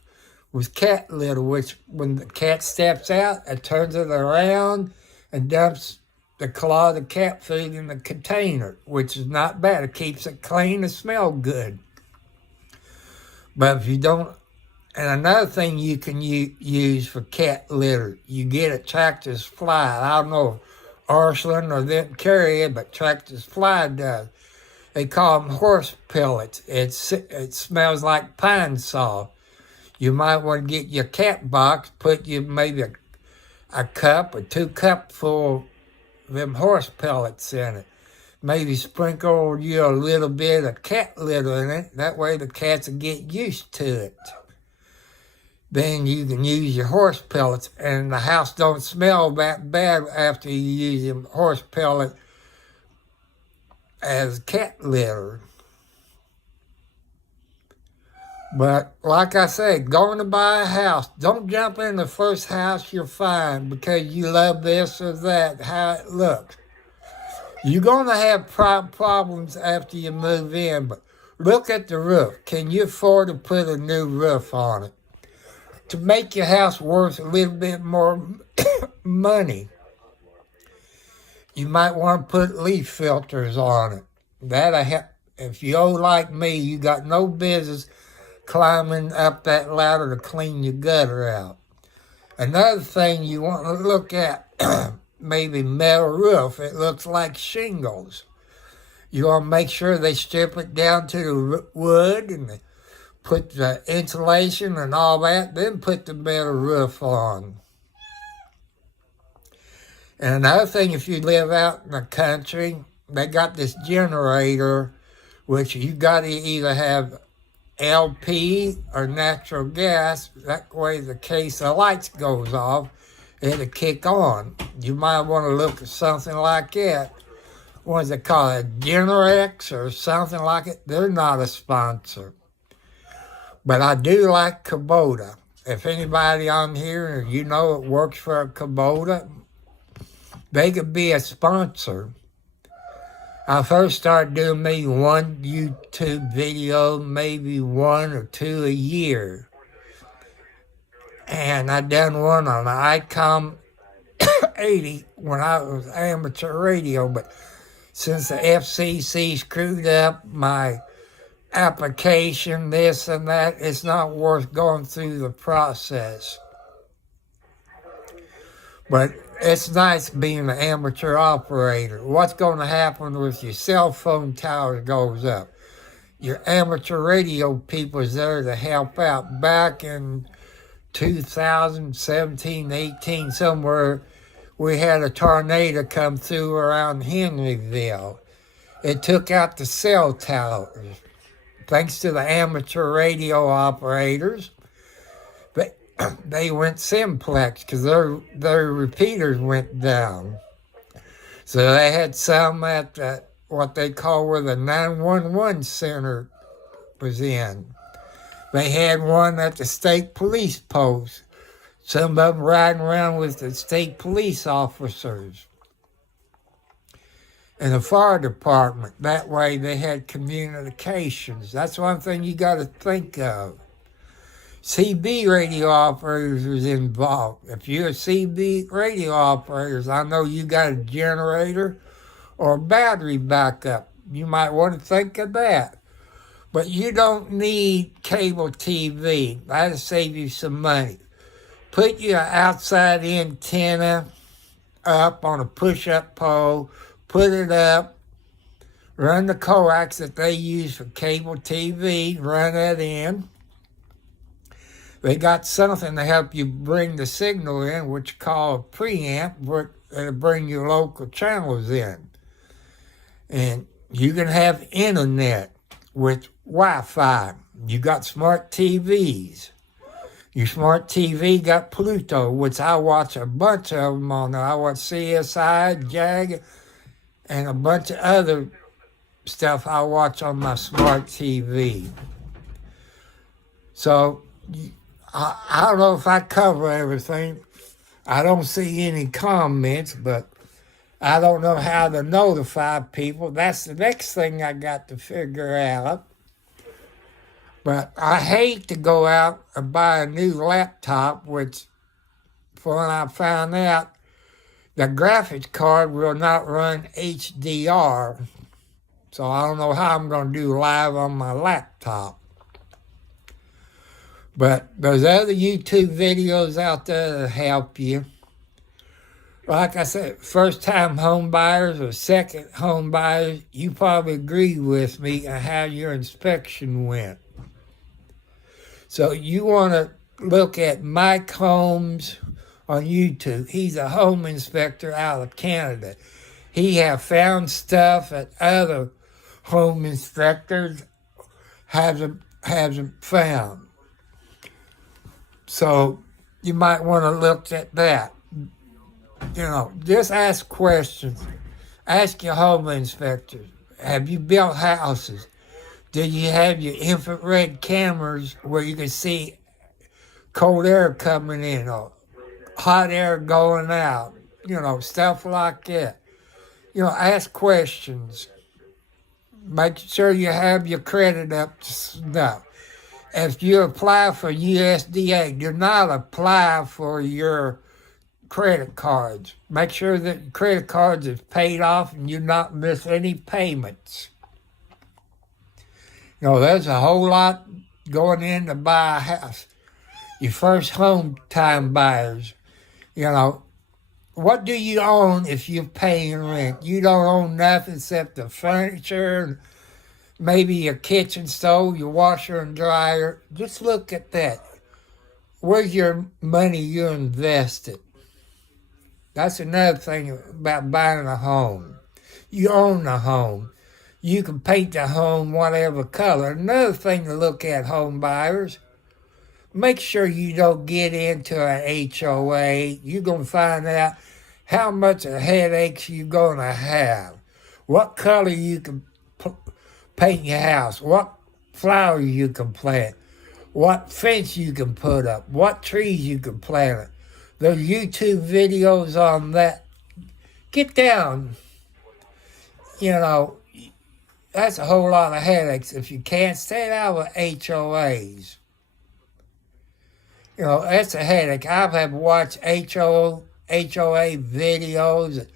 with cat litter, which when the cat steps out, it turns it around and dumps the clod of cat food in the container, which is not bad. It keeps it clean and smell good. But if you don't, and another thing you can use for cat litter, you get a Tractor Supply. I don't know if Arslan or them carry it, but Tractor Supply does. They call them horse pellets. It smells like pine saw. You might want to get your cat box, put you maybe a cup or 2 cups full of them horse pellets in it. Maybe sprinkle you a little bit of cat litter in it. That way the cats will get used to it. Then you can use your horse pellets, and the house don't smell that bad after you use your horse pellet as cat litter. But like I said, going to buy a house, don't jump in the first house you find because you love this or that, how it looks. You're going to have problems after you move in, but look at the roof. Can you afford to put a new roof on it? To make your house worth a little bit more money, you might want to put leaf filters on it. That'll help. If you're like me, you got no business climbing up that ladder to clean your gutter out. Another thing you want to look at, maybe metal roof. It looks like shingles. You want to make sure they strip it down to the wood and put the insulation and all that, then put the metal roof on. And another thing, if you live out in the country, they got this generator, which you got to either have LP or natural gas. That way, the case of lights goes off, it'll kick on. You might want to look at something like that. What is it called? Generex or something like it? They're not a sponsor. But I do like Kubota. If anybody on here, you know it works for a Kubota, they could be a sponsor. I first started doing maybe one YouTube video, maybe 1 or 2 a year. And I done one on the ICOM 80 when I was amateur radio, but since the FCC screwed up my application, this and that, it's not worth going through the process. But it's nice being an amateur operator. What's going to happen if your cell phone tower goes up? Your amateur radio people is there to help out. Back in 2017, 18, somewhere, we had a tornado come through around Henryville. It took out the cell towers. Thanks to the amateur radio operators, they went simplex because their repeaters went down. So they had some at what they call where the 911 center was in. They had one at the state police post. Some of them riding around with the state police officers. And the fire department. That way they had communications. That's one thing you got to think of. CB radio operators was involved. If you're a CB radio operators, I know you got a generator or a battery backup. You might want to think of that. But you don't need cable TV. That'll save you some money. Put your outside antenna up on a push-up pole, put it up, run the coax that they use for cable TV, run that in. They got something to help you bring the signal in, which is called a preamp, that'll bring your local channels in. And you can have internet with Wi-Fi. You got smart TVs. Your smart TV got Pluto, which I watch a bunch of them on there. I watch CSI, JAG, and a bunch of other stuff I watch on my smart TV. So, I don't know if I cover everything. I don't see any comments, but I don't know how to notify people. That's the next thing I got to figure out. But I hate to go out and buy a new laptop, which, when I found out, the graphics card will not run HDR. So I don't know how I'm going to do live on my laptop. But there's other YouTube videos out there that help you. Like I said, first-time home buyers or second home buyers, you probably agree with me on how your inspection went. So you want to look at Mike Holmes on YouTube. He's a home inspector out of Canada. He have found stuff that other home inspectors hasn't found. So you might want to look at that. You know, just ask questions. Ask your home inspectors. Have you built houses? Do you have your infrared cameras where you can see cold air coming in or hot air going out? You know, stuff like that. You know, ask questions. Make sure you have your credit up to snuff. If you apply for USDA, do not apply for your credit cards. Make sure that your credit cards is paid off and you not miss any payments. You know, there's a whole lot going in to buy a house. Your first home time buyers, you know, what do you own if you're paying rent? You don't own nothing except the furniture and maybe your kitchen stove, your washer and dryer. Just look at that. Where's your money you invested? That's another thing about buying a home. You own a home. You can paint the home whatever color. Another thing to look at, home buyers, make sure you don't get into an HOA. You're going to find out how much of headaches you're going to have. What color you can paint your house. What flower you can plant. What fence you can put up. What trees you can plant. There's YouTube videos on that. Get down. You know, that's a whole lot of headaches if you can't stay out with HOAs. You know, that's a headache. I've watched HOA videos.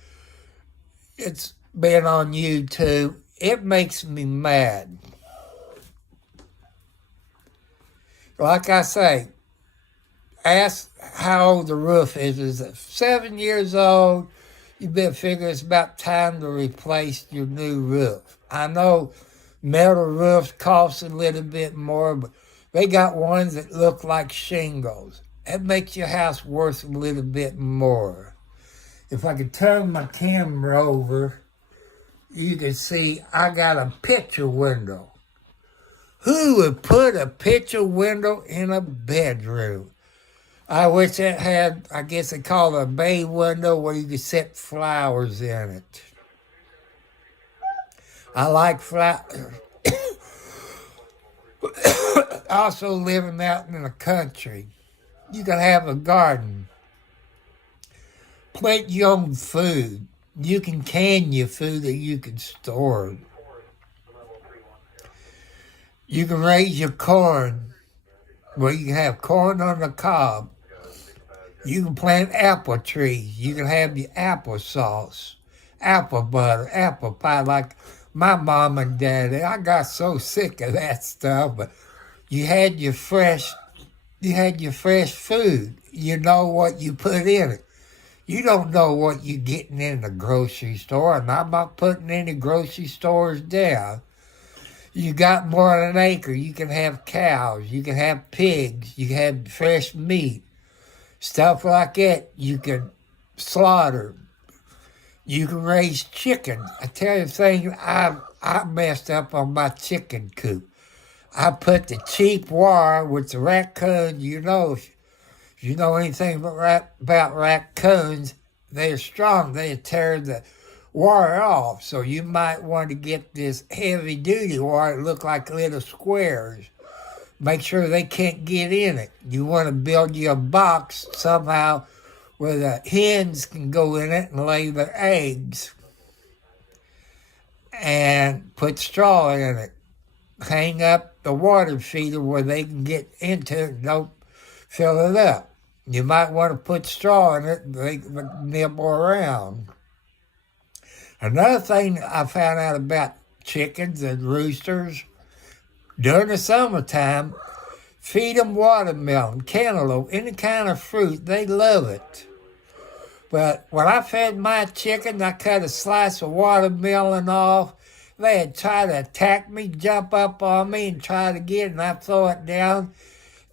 It's been on YouTube. It makes me mad. Like I say, ask how old the roof is. Is it 7 years old? You better figure it's about time to replace your new roof. I know metal roofs cost a little bit more, but they got ones that look like shingles. That makes your house worth a little bit more. If I could turn my camera over, you can see I got a picture window. Who would put a picture window in a bedroom? I wish it had, I guess they call it a bay window where you could set flowers in it. I like flowers. Also living out in the country, you can have a garden. Plant your own food. You can can your food that you can store. You can raise your corn, where you can have corn on the cob. You can plant apple trees. You can have your applesauce, apple butter, apple pie, like my mom and daddy. I got so sick of that stuff, but you had your fresh food. You know what you put in it. You don't know what you're getting in the grocery store, and I'm not putting any grocery stores down. You got more than an acre, you can have cows, you can have pigs, you can have fresh meat, stuff like that. You can slaughter. You can raise chickens. I tell you the thing, I messed up on my chicken coop. I put the cheap wire with the raccoon. If you know anything about raccoons, they're strong. They tear the wire off. So you might want to get this heavy duty wire that look like little squares. Make sure they can't get in it. You want to build you a box somehow where the hens can go in it and lay their eggs. And put straw in it. Hang up the water feeder where they can get into it and don't fill it up. You might want to put straw in it and they can nibble around. Another thing I found out about chickens and roosters, during the summertime, feed them watermelon, cantaloupe, any kind of fruit. They love it. But when I fed my chickens, I cut a slice of watermelon off. They'd try to attack me, jump up on me, and try to get it, and I'd throw it down.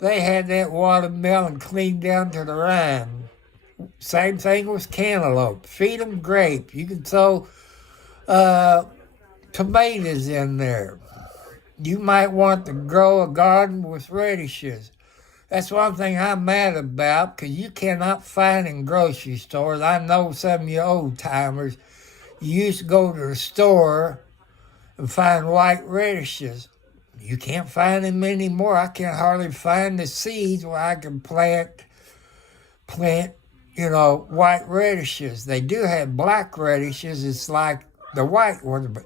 They had that watermelon clean down to the rind. Same thing with cantaloupe. Feed them grape. You can throw tomatoes in there. You might want to grow a garden with radishes. That's one thing I'm mad about, because you cannot find in grocery stores. I know some of you old timers, you used to go to the store and find white radishes. You can't find them anymore. I can hardly find the seeds where I can plant, white radishes. They do have black radishes. It's like the white ones, but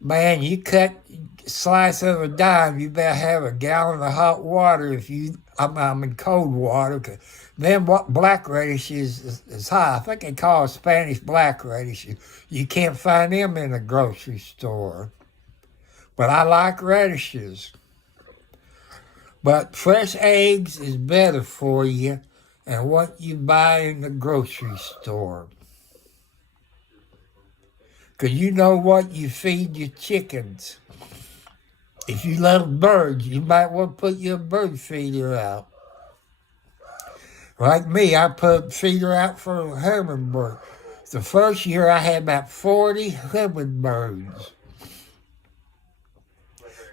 man, you cut a slice of a dime, you better have a gallon of hot water I'm in cold water, because then what black radishes is hot. I think they call it Spanish black radishes. You can't find them in a grocery store. But I like radishes. But fresh eggs is better for you than what you buy in the grocery store. Because you know what you feed your chickens. If you love birds, you might want to put your bird feeder out. Like me, I put feeder out for a hummingbird. The first year I had about 40 hummingbirds.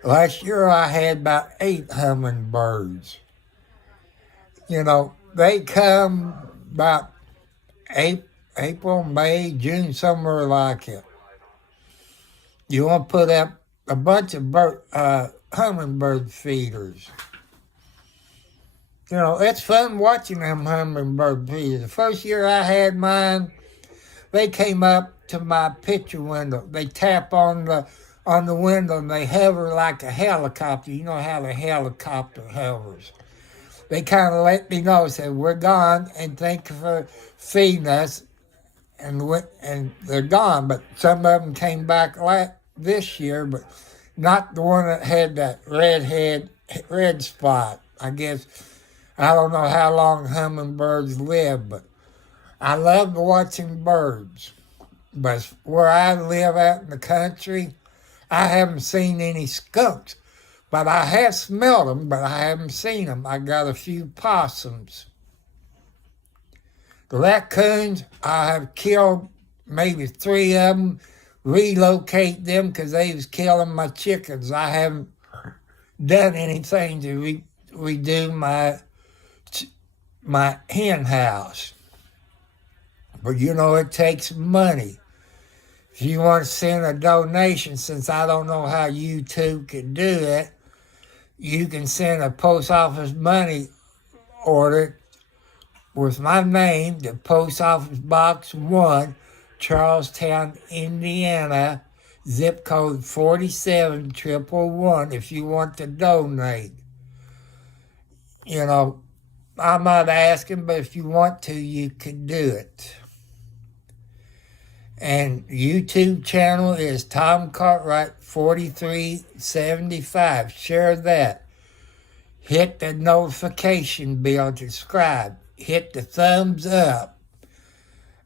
Last year I had about 8 hummingbirds. They come about April, May, June, somewhere like it. You want to put up a bunch of hummingbird feeders. It's fun watching them hummingbird feeders. The first year I had mine, they came up to my picture window. They tap on the window and they hover like a helicopter. You know how the helicopter hovers. They kind of let me know, said, we're gone, and thank you for feeding us, and they're gone. But some of them came back this year, but not the one that had that red spot. I guess, I don't know how long hummingbirds live, but I love watching birds. But where I live out in the country, I haven't seen any skunks. But I have smelled them, but I haven't seen them. I got a few possums. The raccoons, I have killed maybe 3 of them, relocate them because they was killing my chickens. I haven't done anything to redo my hen house. But it takes money. If you want to send a donation, since I don't know how YouTube can do it, you can send a post office money order with my name to Post Office Box 1, Charlestown, Indiana, zip code 47111 if you want to donate. I'm not asking, but if you want to, you can do it. And YouTube channel is Tom Cartwright 4375. Share that. Hit the notification bell to subscribe. Hit the thumbs up.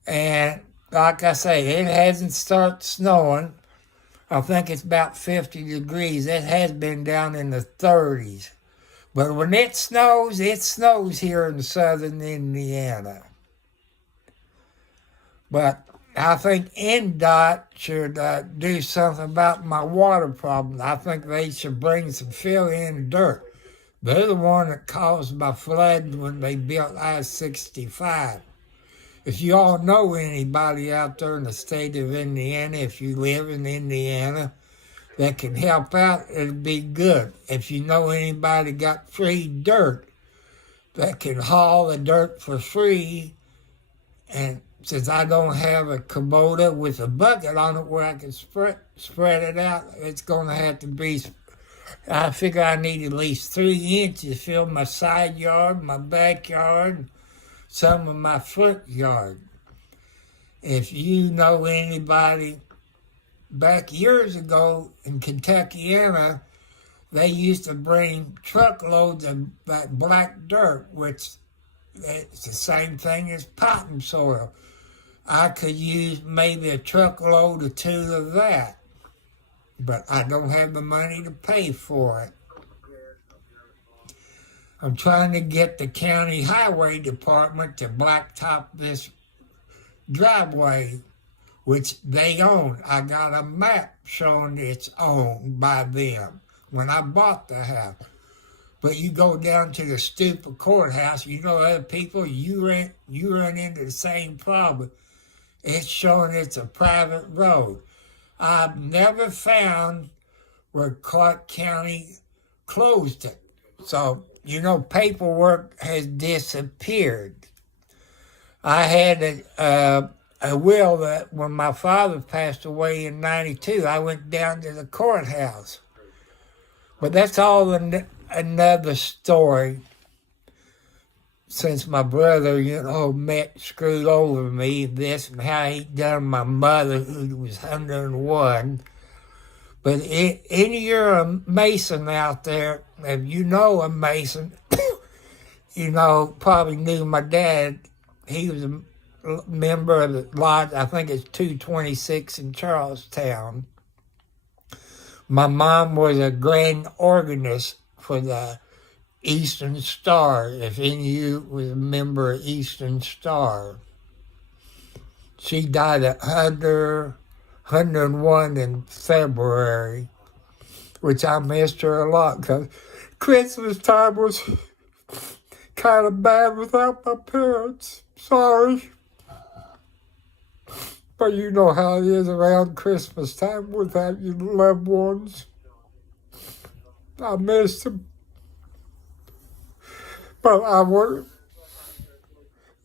And like I say, it hasn't started snowing. I think it's about 50 degrees. It has been down in the 30s. But when it snows here in southern Indiana. But I think NDOT should do something about my water problem. I think they should bring some fill-in dirt. They're the one that caused my flood when they built I-65. If you all know anybody out there in the state of Indiana, if you live in Indiana, that can help out, it'd be good. If you know anybody got free dirt that can haul the dirt for free, and since I don't have a Kubota with a bucket on it where I can spread it out, it's going to have to be, I figure I need at least 3 inches to fill my side yard, my backyard, some of my front yard. If you know anybody, back years ago in Kentuckiana, they used to bring truckloads of that black dirt, which it's the same thing as potting soil. I could use maybe a truckload or 2 of that, but I don't have the money to pay for it. I'm trying to get the county highway department to blacktop this driveway, which they own. I got a map showing it's owned by them when I bought the house. But you go down to the stupid courthouse, you know other people, you run into the same problem. It's showing it's a private road. I've never found where Clark County closed it. So, paperwork has disappeared. I had a will that when my father passed away in 92, I went down to the courthouse. But that's all another story. Since my brother, screwed over me, this and how he done my mother, who was 101. But any you're a Mason out there, if you know a Mason, probably knew my dad. He was a member of the lodge, I think it's 226 in Charlestown. My mom was a grand organist for the Eastern Star, if any of you was a member of Eastern Star. She died at 101 in February, which I missed her a lot because Christmas time was kind of bad without my parents. Sorry. But you know how it is around Christmas time without your loved ones. I missed them. But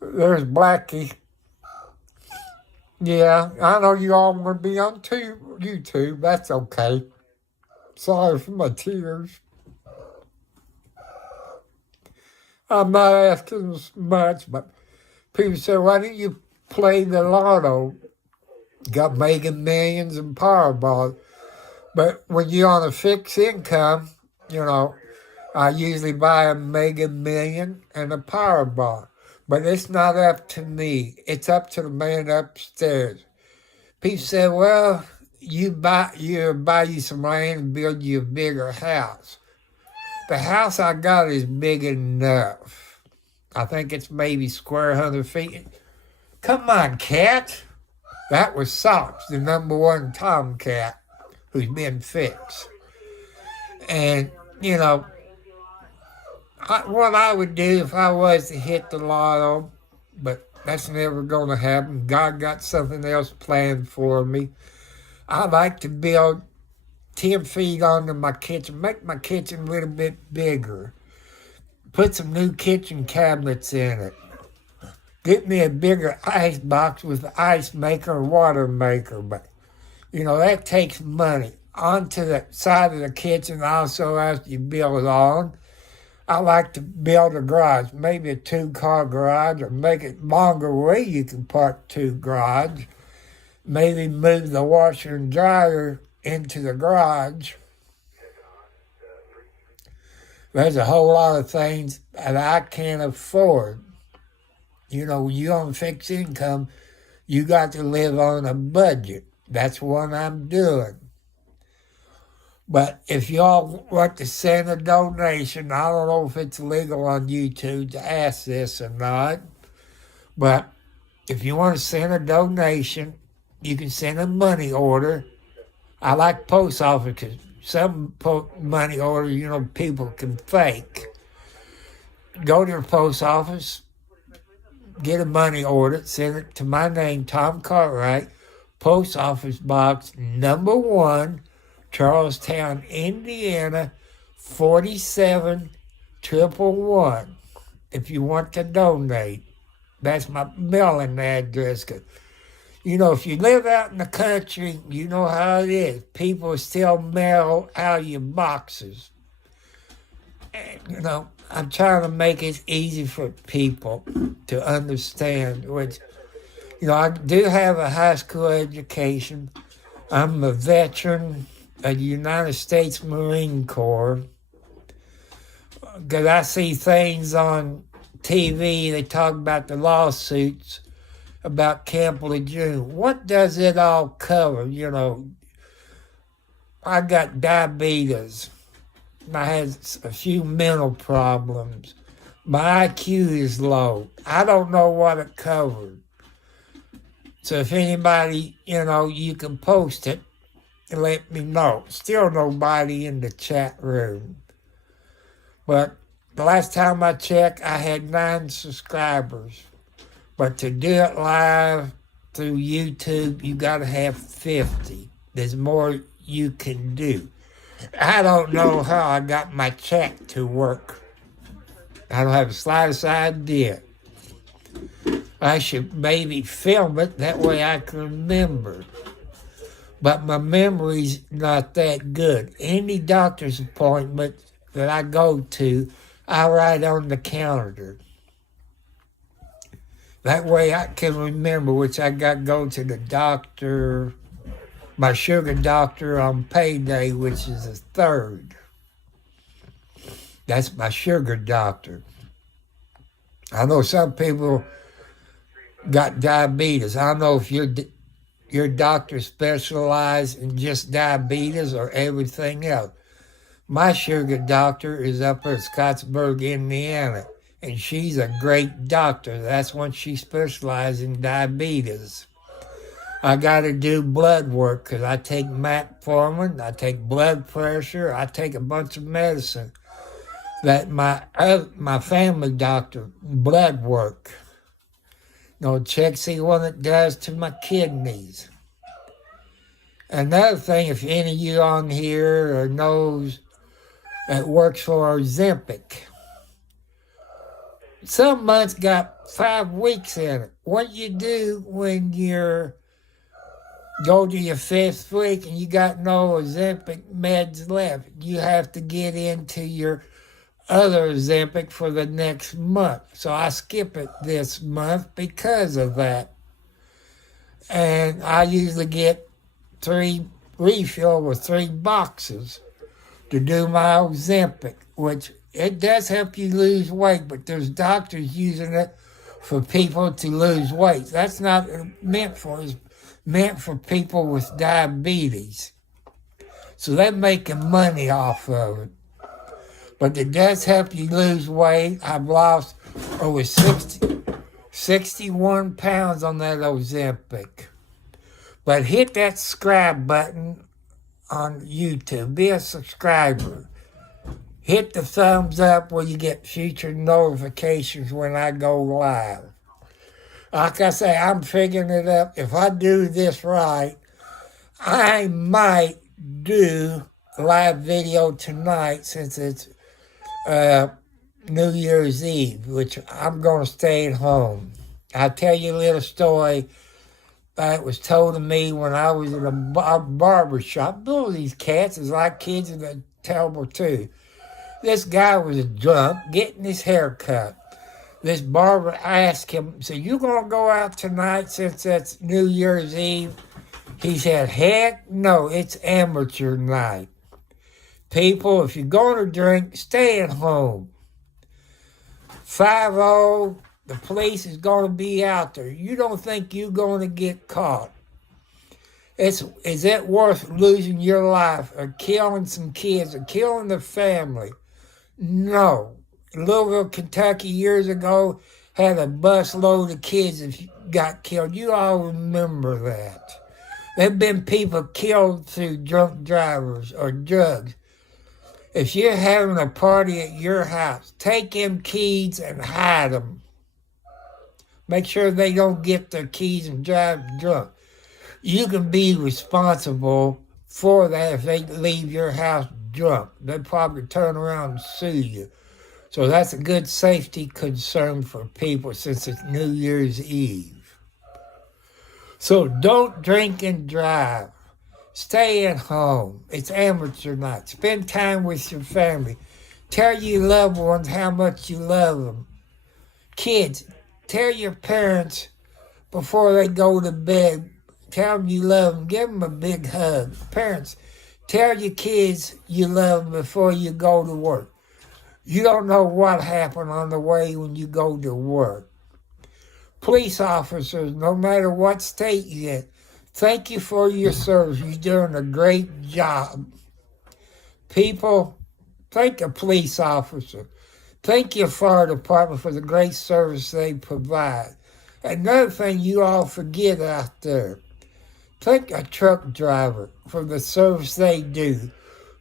there's Blackie. Yeah, I know you all want to be on YouTube. That's okay. Sorry for my tears. I'm not asking much, but people say, why don't you play the lotto? Got Mega Millions and Powerball. But when you're on a fixed income, I usually buy a Mega Million and a Powerball. But it's not up to me. It's up to the man upstairs. People say, well, you buy you some land and build you a bigger house. The house I got is big enough. I think it's maybe square 100 feet. Come on, cat. That was Socks, the #1 tomcat who's been fixed. And, what I would do if I was to hit the lotto, but that's never going to happen. God got something else planned for me. I'd like to build 10 feet onto my kitchen, make my kitchen a little bit bigger, put some new kitchen cabinets in it, get me a bigger ice box with an ice maker or water maker, but, that takes money. Onto the side of the kitchen, also after you build it on, I like to build a garage, maybe a 2-car garage, or make it longer where you can park 2 garage. maybe move the washer and dryer into the garage. There's a whole lot of things that I can't afford. You know, when you're on fixed income, you got to live on a budget. That's what I'm doing. But if y'all want to send a donation, I don't know if it's legal on YouTube to ask this or not, but if you want to send a donation, you can send a money order. I like post office because some money order, you know, people can fake. Go to the post office, get a money order, send it to my name, Tom Cartwright, Post Office Box number 1, Charlestown, Indiana, 47111. If you want to donate, that's my mailing address. You know, if you live out in the country, you know how it is. People still mail out your boxes. And, you know, I'm trying to make it easy for people to understand, which, you know, I do have a high school education. I'm a veteran of the United States Marine Corps. Because I see things on TV, they talk about the lawsuits about Camp Lejeune. What does it all cover? You know, I got diabetes. I had a few mental problems. My IQ is low. I don't know what it covered. So if anybody, you know, you can post it and let me know. Still nobody in the chat room. But the last time I checked, I had 9 subscribers. But to do it live through YouTube, you got to have 50. There's more you can do. I don't know how I got my chat to work. I don't have the slightest idea. I should maybe film it, that way I can remember. But my memory's not that good. Any doctor's appointment that I go to, I write on the calendar. That way I can remember, which I got to go to the doctor, my sugar doctor on payday, which is the 3rd. That's my sugar doctor. I know some people got diabetes. I don't know if your doctor specializes in just diabetes or everything else. My sugar doctor is up at Scottsburg, Indiana, and she's a great doctor. That's when she specializes in diabetes. I got to do blood work because I take metformin, I take blood pressure, I take a bunch of medicine. That my family doctor, blood work. You know, check, see what it does to my kidneys. Another thing, if any of you on here or knows that works for Ozempic, some months got 5 weeks in it. What you do when you're go to your 5th week and you got no Ozempic meds left, you have to get into your other Ozempic for the next month. So I skip it this month because of that. And I usually get 3 refill with 3 boxes to do my Ozempic, which it does help you lose weight, but there's doctors using it for people to lose weight. That's not meant for. It's meant for people with diabetes. So they're making money off of it. But it does help you lose weight. I've lost over 61 pounds on that Ozempic. But hit that subscribe button on YouTube. Be a subscriber. Hit the thumbs up where you get future notifications when I go live. Like I say, I'm figuring it up. If I do this right, I might do a live video tonight since it's New Year's Eve, which I'm going to stay at home. I'll tell you a little story that was told to me when I was in a barber shop. Both of these cats is like kids in a terrible too. This guy was drunk, getting his hair cut. This barber asked him, so you going to go out tonight since it's New Year's Eve? He said, heck no, it's amateur night. People, if you're going to drink, stay at home. 5-0, the police is going to be out there. You don't think you're going to get caught. Is it worth losing your life or killing some kids or killing the family? No. Louisville, Kentucky, years ago, had a bus load of kids that got killed. You all remember that. There have been people killed through drunk drivers or drugs. If you're having a party at your house, take them keys and hide them. Make sure they don't get their keys and drive drunk. You can be responsible for that if they leave your house drunk. They'll probably turn around and sue you. So that's a good safety concern for people since it's New Year's Eve. So don't drink and drive. Stay at home. It's amateur night. Spend time with your family. Tell your loved ones how much you love them. Kids, tell your parents before they go to bed. Tell them you love them. Give them a big hug. Parents, tell your kids you love them before you go to work. You don't know what happened on the way when you go to work. Police officers, no matter what state you're in, thank you for your service. You're doing a great job. People, thank a police officer. Thank your fire department for the great service they provide. Another thing you all forget out there, thank a truck driver for the service they do.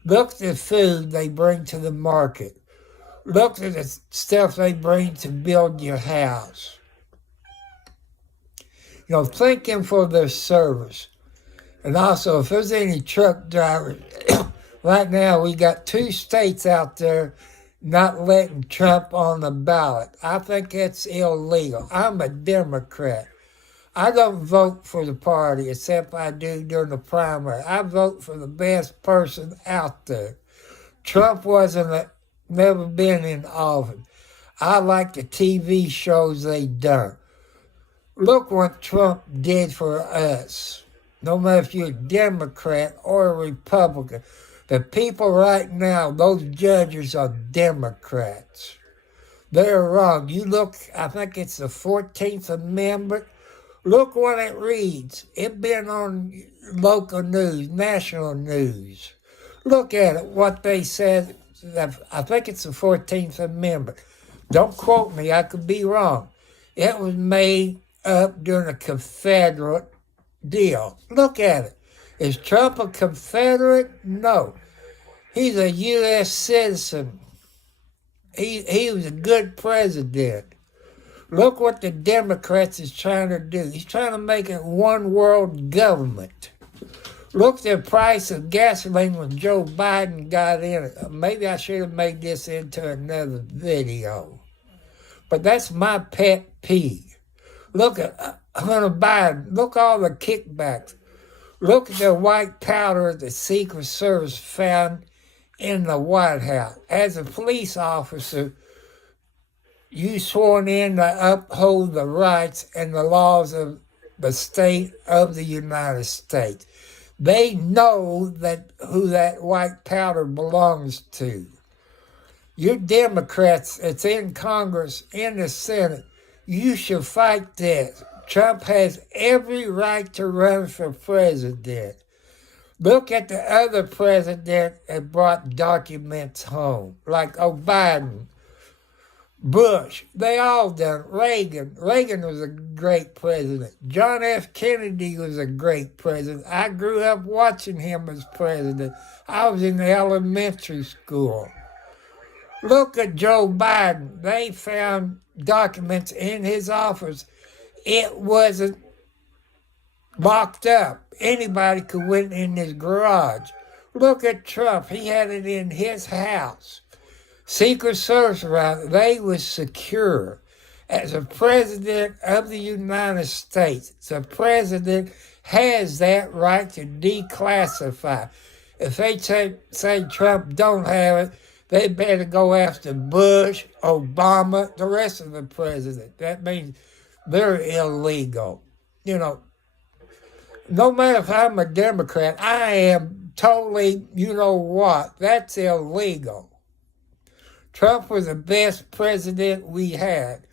Look at the food they bring to the market. Look at the stuff they bring to build your house. Thank them for their service. And also, if there's any truck drivers, right now we got 2 states out there not letting Trump on the ballot. I think that's illegal. I'm a Democrat. I don't vote for the party except I do during the primary. I vote for the best person out there. Trump never been in office. I like the TV shows they done. Look what Trump did for us. No matter if you're a Democrat or a Republican. The people right now, those judges are Democrats. They're wrong. You look, I think it's the 14th Amendment. Look what it reads. It's been on local news, national news. Look at it, what they said. I think it's the 14th Amendment. Don't quote me, I could be wrong. It was made up during a Confederate deal. Look at it. Is Trump a Confederate? No. He's a U.S. citizen. He was a good president. Look what the Democrats is trying to do. He's trying to make it one world government. Look at the price of gasoline when Joe Biden got in it. Maybe I should have made this into another video. But that's my pet peeve. Look at Hunter Biden. Look at all the kickbacks. Look at the white powder the Secret Service found in the White House. As a police officer, you sworn in to uphold the rights and the laws of the state of the United States. They know who that white powder belongs to. You Democrats that's in Congress, in the Senate, you should fight this. Trump has every right to run for president. Look at the other president that brought documents home, like Biden, Bush. They all done. Reagan was a great president. John F. Kennedy was a great president. I grew up watching him as president. I was in elementary school. Look at Joe Biden. They found documents in his office. It wasn't locked up. Anybody could went in his garage. Look at Trump. He had it in his house. Secret Service around it. They was secure. As a president of the United States, the president has that right to declassify. If they say Trump don't have it, they better go after Bush, Obama, the rest of the president. That means they're illegal. No matter if I'm a Democrat, I am totally, you know what, that's illegal. Trump was the best president we had.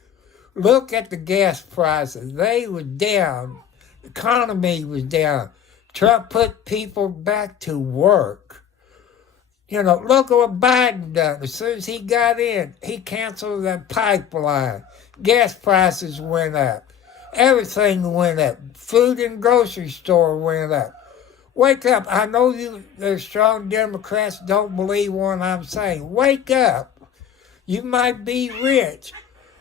Look at the gas prices. They were down. The economy was down. Trump put people back to work. You know, look at what Biden done. As soon as he got in, he canceled the pipeline. Gas prices went up. Everything went up. Food and grocery store went up. Wake up. I know the strong Democrats don't believe what I'm saying. Wake up. You might be rich,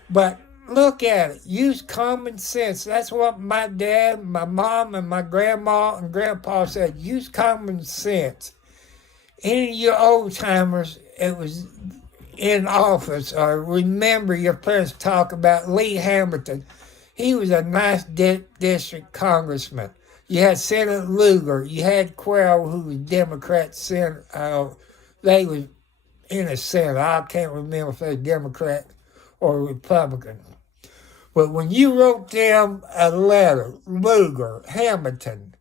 but look at it. Use common sense. That's what my dad, my mom, and my grandma and grandpa said. Use common sense. Any of your old timers, it was in office, or remember your parents talk about Lee Hamilton. He was a nice district congressman. You had Senator Lugar. You had Quayle, who was Democrat senator. They was in the Senate. I can't remember if they were Democrat or Republican. But when you wrote them a letter, Lugar, Hamilton,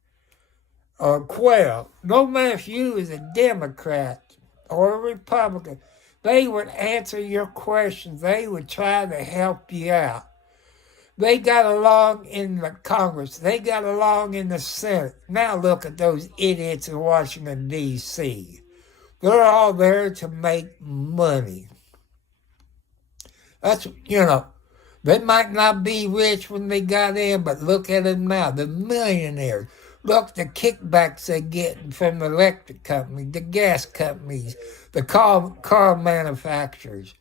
or Quayle, no matter if you was a Democrat or a Republican, they would answer your questions. They would try to help you out. They got along in the Congress. They got along in the Senate. Now look at those idiots in Washington, D.C. They're all there to make money. That's, you know, they might not be rich when they got in, but look at them now. The millionaires. Look, the kickbacks they're getting from the electric company, the gas companies, the car manufacturers.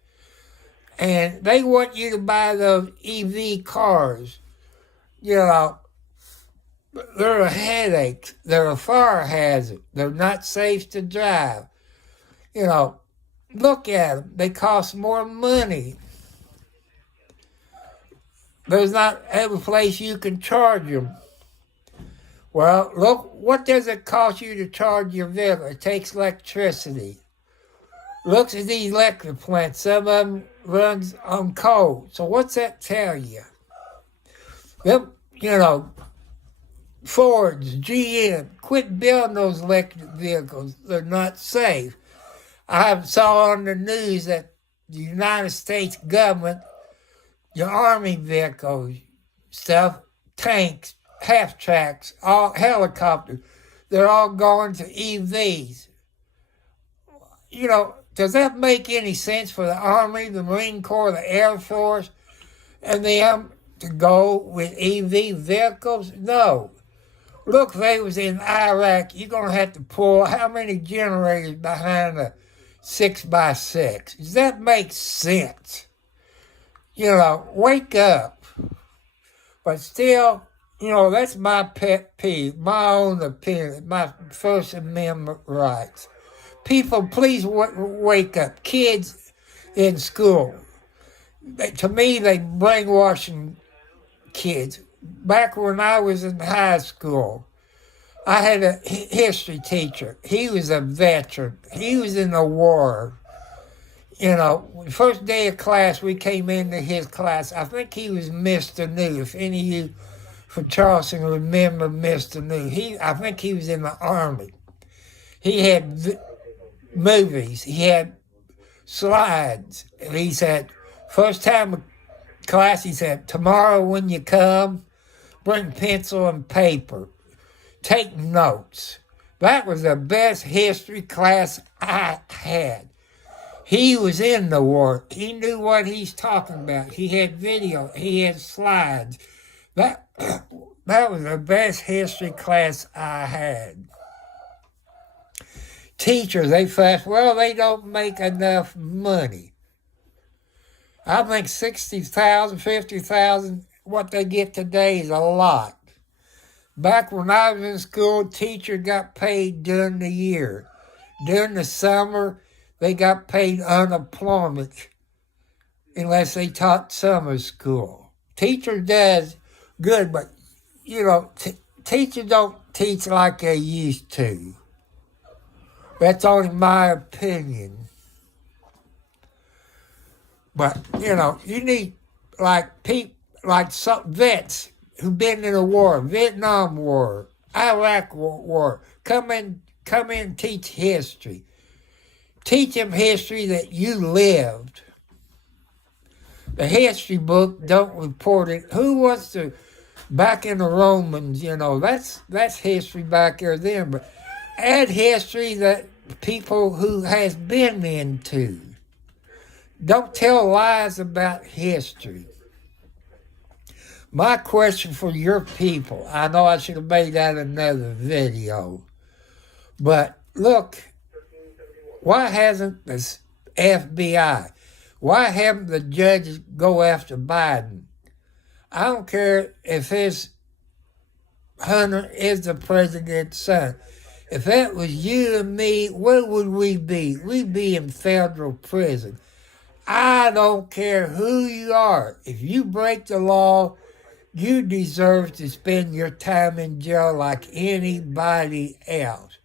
And they want you to buy those EV cars. You know, they're a headache. They're a fire hazard. They're not safe to drive. You know, look at them. They cost more money. There's not every place you can charge them. Well, look, what does it cost you to charge your vehicle? It takes electricity. Look at these electric plants. Some of them runs on coal. So what's that tell you? Them, you know, Ford's, GM, quit building those electric vehicles. They're not safe. I saw on the news that the United States government, your army vehicles, stuff, tanks, half-tracks, all helicopters, they're all going to EVs. You know, does that make any sense for the Army, the Marine Corps, the Air Force, and them to go with EV vehicles? No. Look, if they was in Iraq, you're going to have to pull how many generators behind a 6x6? Does that make sense? You know, wake up. But still, you know, that's my pet peeve, my own opinion, my First Amendment rights. People, please wake up. Kids in school, to me, they brainwashing kids. Back when I was in high school, I had a history teacher. He was a veteran. He was in the war. You know, the first day of class, we came into his class. I think he was Mr. New. If any of you from Charleston remember Mr. New, I think he was in the Army. He had movies. He had slides. And he said, first time of class, he said, tomorrow when you come, bring pencil and paper. Take notes. That was the best history class I had. He was in the war. He knew what he's talking about. He had video. He had slides. That was the best history class I had. Teachers, they fuss, well, they don't make enough money. I think $60,000, $50,000, what they get today is a lot. Back when I was in school, teachers got paid during the year. During the summer, they got paid unemployment unless they taught summer school. Teacher does good, but, you know, teachers don't teach like they used to. That's only my opinion. But, you know, you need, like, some vets who've been in the war, Vietnam War, Iraq War. Come in, teach history. Teach them history that you lived. The history book don't report it. Who wants to, back in the Romans, that's history back there then, but add history that people who has been into. Don't tell lies about history. My question for your people, I know I should have made that another video, but look, why hasn't the FBI, why haven't the judges go after Biden? I don't care if his Hunter is the president's son. If that was you and me, where would we be? We'd be in federal prison. I don't care who you are. If you break the law, you deserve to spend your time in jail like anybody else.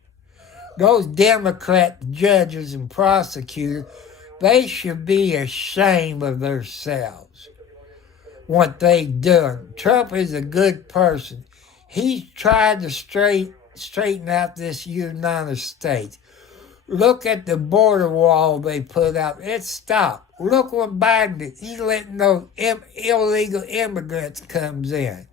Those Democrat judges and prosecutors, they should be ashamed of themselves, what they done. Trump is a good person. He's tried to straighten out this United States. Look at the border wall they put out. It stopped. Look what Biden did. He's letting those illegal immigrants comes in.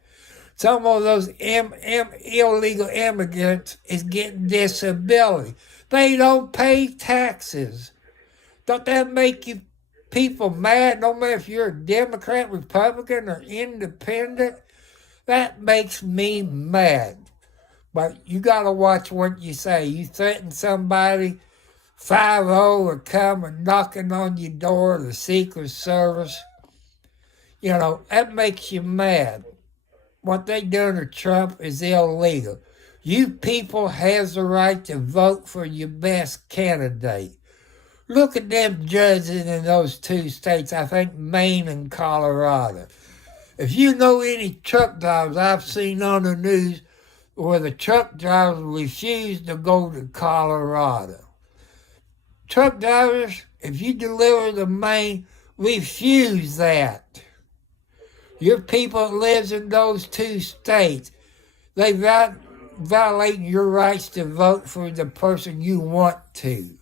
Some of those illegal immigrants is getting disability. They don't pay taxes. Don't that make you people mad? No matter if you're a Democrat, Republican, or independent, that makes me mad. But you got to watch what you say. You threaten somebody, 5-0 or come and knocking on your door, the Secret Service, that makes you mad. What they doing to Trump is illegal. You people has the right to vote for your best candidate. Look at them judges in those two states, I think Maine and Colorado. If you know any truck drivers I've seen on the news where the truck drivers refuse to go to Colorado. Truck drivers, if you deliver to Maine, refuse that. Your people that lives in those two states, they violating your rights to vote for the person you want to.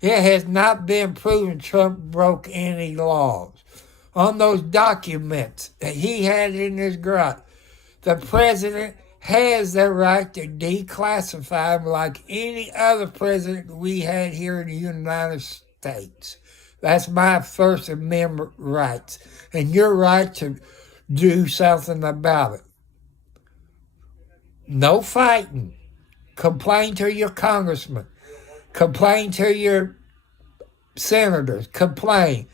It has not been proven Trump broke any laws. On those documents that he had in his garage, the president has the right to declassify them like any other president we had here in the United States. That's my First Amendment rights. And your right to do something about it. No fighting. Complain to your congressman. Complain to your senators. Complain.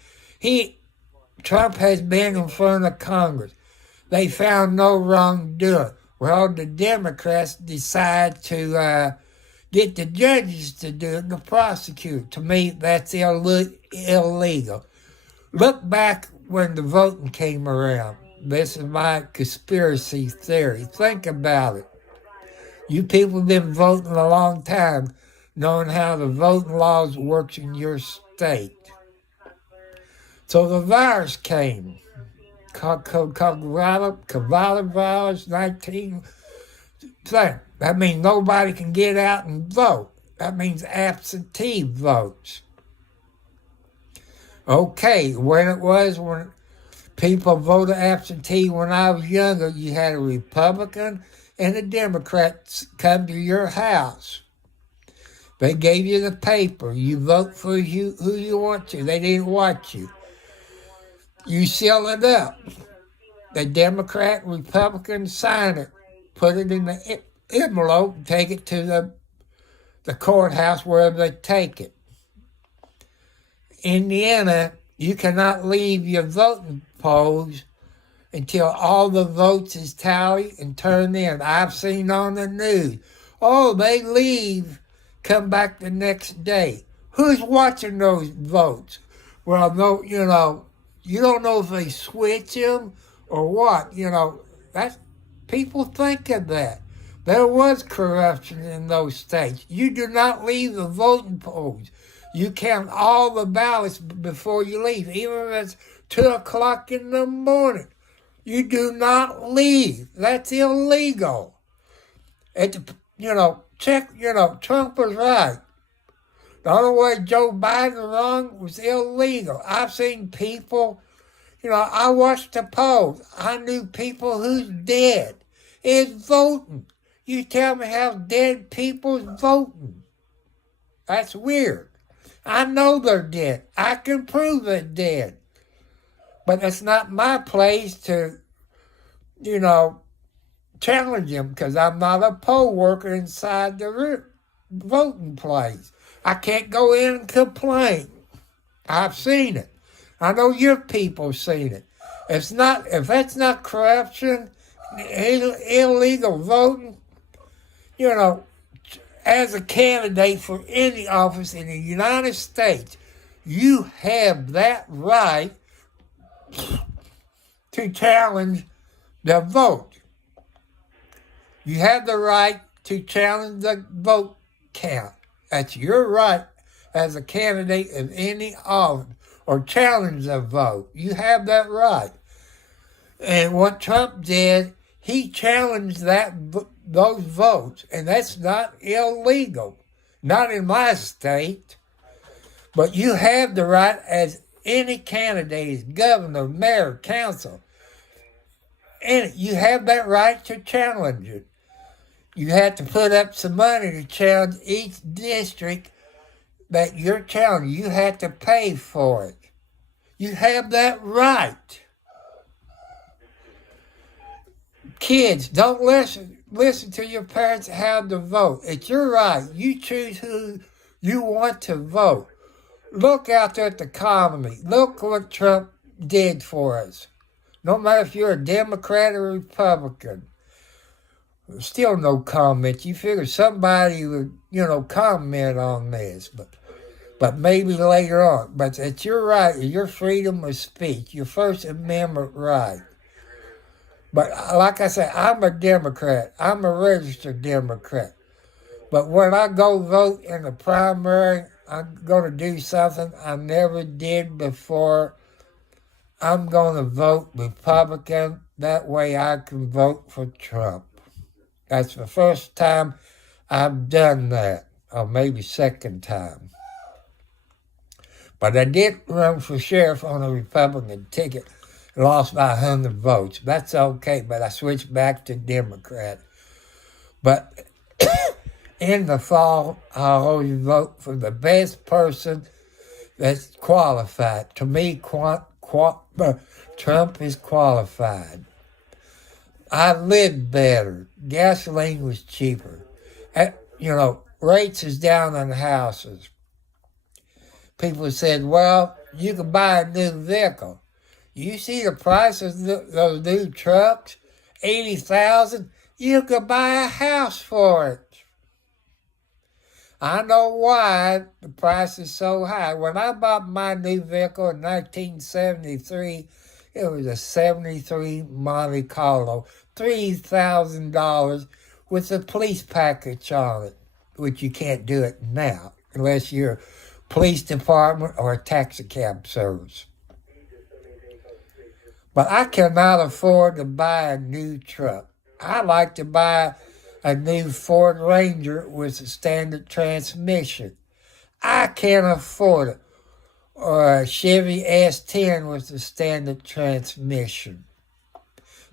Trump has been in front of Congress. They found no wrongdoing. Well, the Democrats decide to get the judges to do it, the prosecutor. To me, that's illegal. Look back when the voting came around. This is my conspiracy theory. Think about it. You people have been voting a long time, knowing how the voting laws work in your state. So the virus came. Coronavirus 19. That means nobody can get out and vote. That means absentee votes. Okay, when people voted absentee when I was younger, you had a Republican and a Democrat come to your house. They gave you the paper. You vote for who you want to. They didn't watch you. You seal it up. The Democrat, Republican sign it, put it in the envelope, and take it to the courthouse, wherever they take it. Indiana, you cannot leave your voting polls until all the votes is tallied and turned in. I've seen on the news, they leave, come back the next day. Who's watching those votes? Well, no, you don't know if they switch them or what. That's people think of that. There was corruption in those states. You do not leave the voting polls. You count all the ballots before you leave, even if it's 2 o'clock in the morning. You do not leave. That's illegal. Trump was right. The only way Joe Biden was wrong was illegal. I've seen people, I watched the polls. I knew people who's dead is voting. You tell me how dead people's voting. That's weird. I know they're dead. I can prove they're dead. But it's not my place to, challenge them because I'm not a poll worker inside the voting place. I can't go in and complain. I've seen it. I know your people seen it. If that's not corruption, illegal voting, as a candidate for any office in the United States, you have that right to challenge the vote. You have the right to challenge the vote count. That's your right as a candidate of any office, or challenge the vote. You have that right. And what Trump did, he challenged those votes, and that's not illegal. Not in my state. But you have the right as any candidate, governor, mayor, council, and you have that right to challenge it. You have to put up some money to challenge each district that you're challenging. You have to pay for it. You have that right. Kids, don't listen to your parents how to vote. It's your right. You choose who you want to vote. Look out there at the economy. Look what Trump did for us. No matter if you're a Democrat or Republican. Still no comment. You figure somebody would, comment on this, but maybe later on. But it's your right, your freedom of speech, your First Amendment right. But like I said, I'm a Democrat. I'm a registered Democrat. But when I go vote in the primary, I'm going to do something I never did before. I'm going to vote Republican. That way I can vote for Trump. That's the first time I've done that, or maybe second time. But I did run for sheriff on a Republican ticket, lost by 100 votes. That's okay, but I switched back to Democrat. But in the fall, I always vote for the best person that's qualified. To me, Trump is qualified. I lived better. Gasoline was cheaper. Rates is down on houses. People said, well, you can buy a new vehicle. You see the price of those new trucks? $80,000. You could buy a house for it. I know why the price is so high. When I bought my new vehicle in 1973, it was a 73 Monte Carlo, $3,000 with a police package on it, which you can't do it now unless you're a police department or a taxi cab service. But I cannot afford to buy a new truck. I like to buy a new Ford Ranger with a standard transmission. I can't afford it. Or a Chevy S10 with a standard transmission.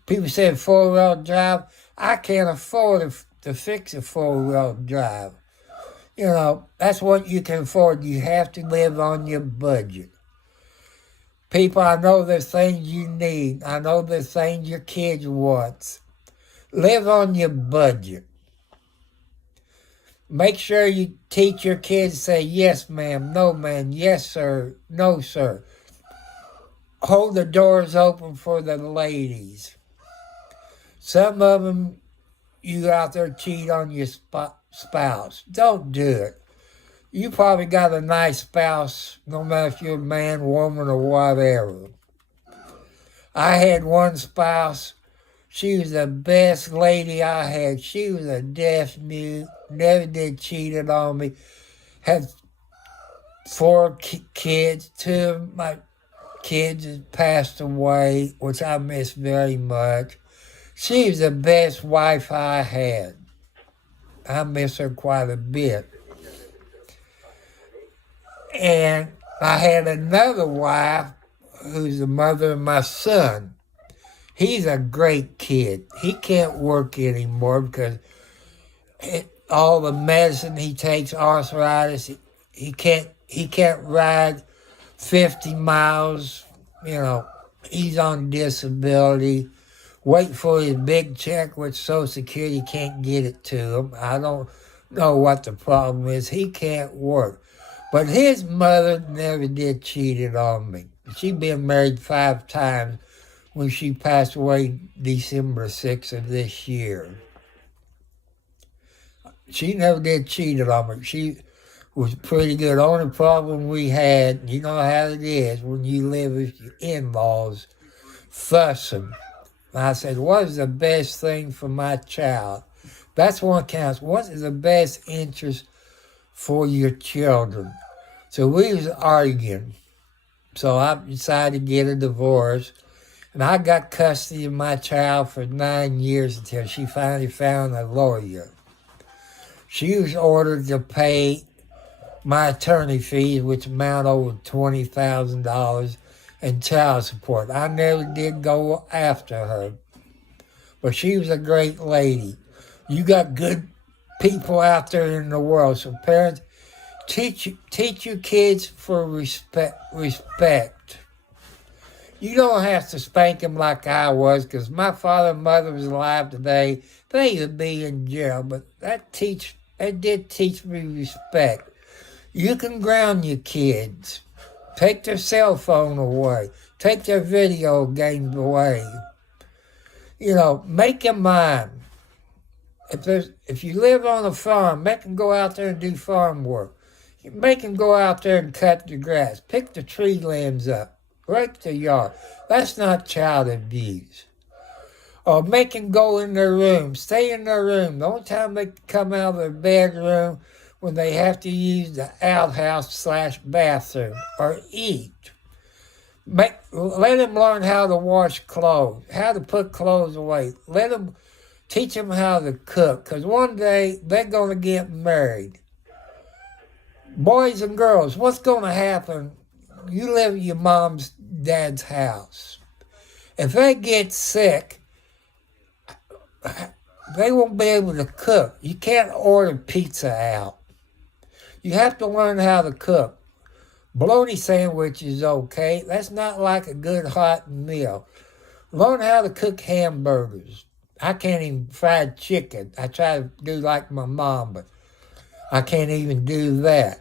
People say four-wheel drive. I can't afford to fix a four-wheel drive. That's what you can afford. You have to live on your budget. People, I know there's things you need. I know there's things your kids want. Live on your budget. Make sure you teach your kids to say, yes, ma'am, no, ma'am, yes, sir, no, sir. Hold the doors open for the ladies. Some of them, you out there cheat on your spouse. Don't do it. You probably got a nice spouse, no matter if you're a man, woman, or whatever. I had one spouse. She was the best lady I had. She was a deaf mute, never did cheated on me. Had 4 kids. 2 of my kids had passed away, which I miss very much. She was the best wife I had. I miss her quite a bit. And I had another wife who's the mother of my son. He's a great kid. He can't work anymore because all the medicine he takes, arthritis, he can't ride 50 miles. You know, he's on disability. Wait for his big check with Social Security, can't get it to him. I don't know what the problem is. He can't work. But his mother never did cheated on me. She'd been married 5 times when she passed away December 6th of this year. She never did cheated on me. She was pretty good. Only problem we had, you know how it is when you live with your in-laws, fussing. I said, what is the best thing for my child? That's what counts. What is the best interest for your children? So we was arguing. So I decided to get a divorce. And I got custody of my child for 9 years until she finally found a lawyer. She was ordered to pay my attorney fees, which amount over $20,000, and child support. I never did go after her, but she was a great lady. You got good people out there in the world, so parents, teach your kids for respect. You don't have to spank them like I was, because my father and mother was alive today. They would be in jail, but that did teach me respect. You can ground your kids. Take their cell phone away. Take their video games away. You know, make them mind. If you live on a farm, make them go out there and do farm work. Make them go out there and cut the grass. Pick the tree limbs up. Rake the yard. That's not child abuse. Or make them go in their room. Stay in their room. The only time they come out of their bedroom when they have to use the outhouse/bathroom or eat. Let them learn how to wash clothes, how to put clothes away. Teach them how to cook, because one day they're going to get married. Boys and girls, what's going to happen? You live in your mom's dad's house. If they get sick, they won't be able to cook. You can't order pizza out. You have to learn how to cook. Bologna sandwich is okay. That's not like a good hot meal. Learn how to cook hamburgers. I can't even fry chicken. I try to do like my mom, but I can't even do that.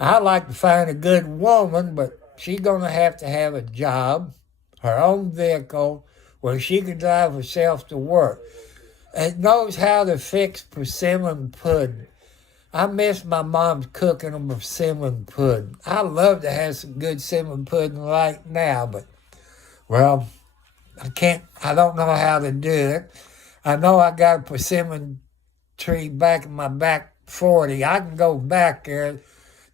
I'd like to find a good woman, but she's going to have a job, her own vehicle, where she can drive herself to work. And knows how to fix persimmon pudding. I miss my mom's cooking of persimmon pudding. I love to have some good persimmon pudding right now, but, well, I don't know how to do it. I know I got a persimmon tree back in my back 40. I can go back there.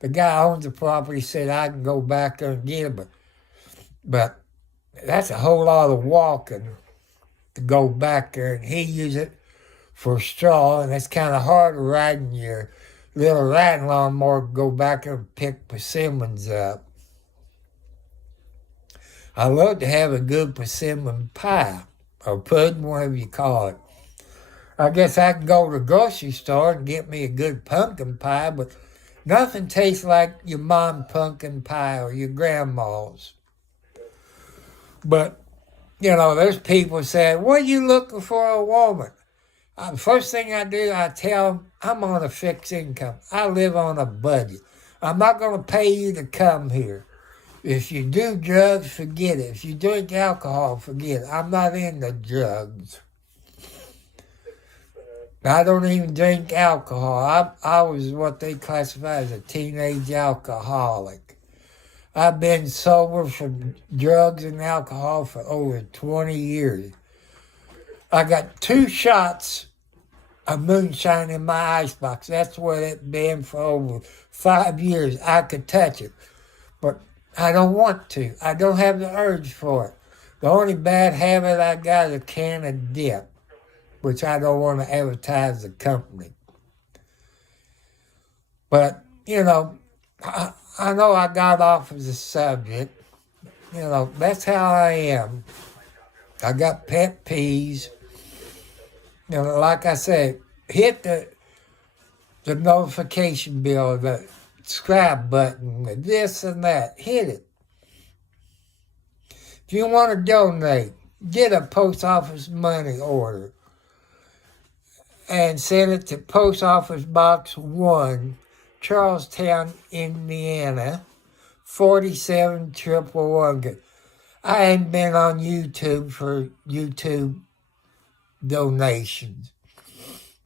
The guy who owns the property said I can go back there and get it, but that's a whole lot of walking to go back there, and he used it for straw, and it's kind of hard riding your little riding lawnmower to go back there and pick persimmons up. I love to have a good persimmon pie, or pudding, whatever you call it. I guess I can go to the grocery store and get me a good pumpkin pie, but nothing tastes like your mom's pumpkin pie or your grandma's. But, you know, there's people saying, what are you looking for a woman? The first thing I do, I tell them, I'm on a fixed income. I live on a budget. I'm not going to pay you to come here. If you do drugs, forget it. If you drink alcohol, forget it. I'm not into drugs. I don't even drink alcohol. I was what they classify as a teenage alcoholic. I've been sober from drugs and alcohol for over 20 years. I got 2 shots of moonshine in my icebox. That's where it's been for over 5 years. I could touch it, but I don't want to. I don't have the urge for it. The only bad habit I got is a can of dip. which I don't want to advertise the company. But, I know I got off of the subject. That's how I am. I got pet peeves. Like I said, hit the notification bell, the subscribe button, the this and that. Hit it. If you want to donate, get a post office money order and send it to Post Office Box 1, Charlestown, Indiana, 47111. I ain't been on YouTube for YouTube donations.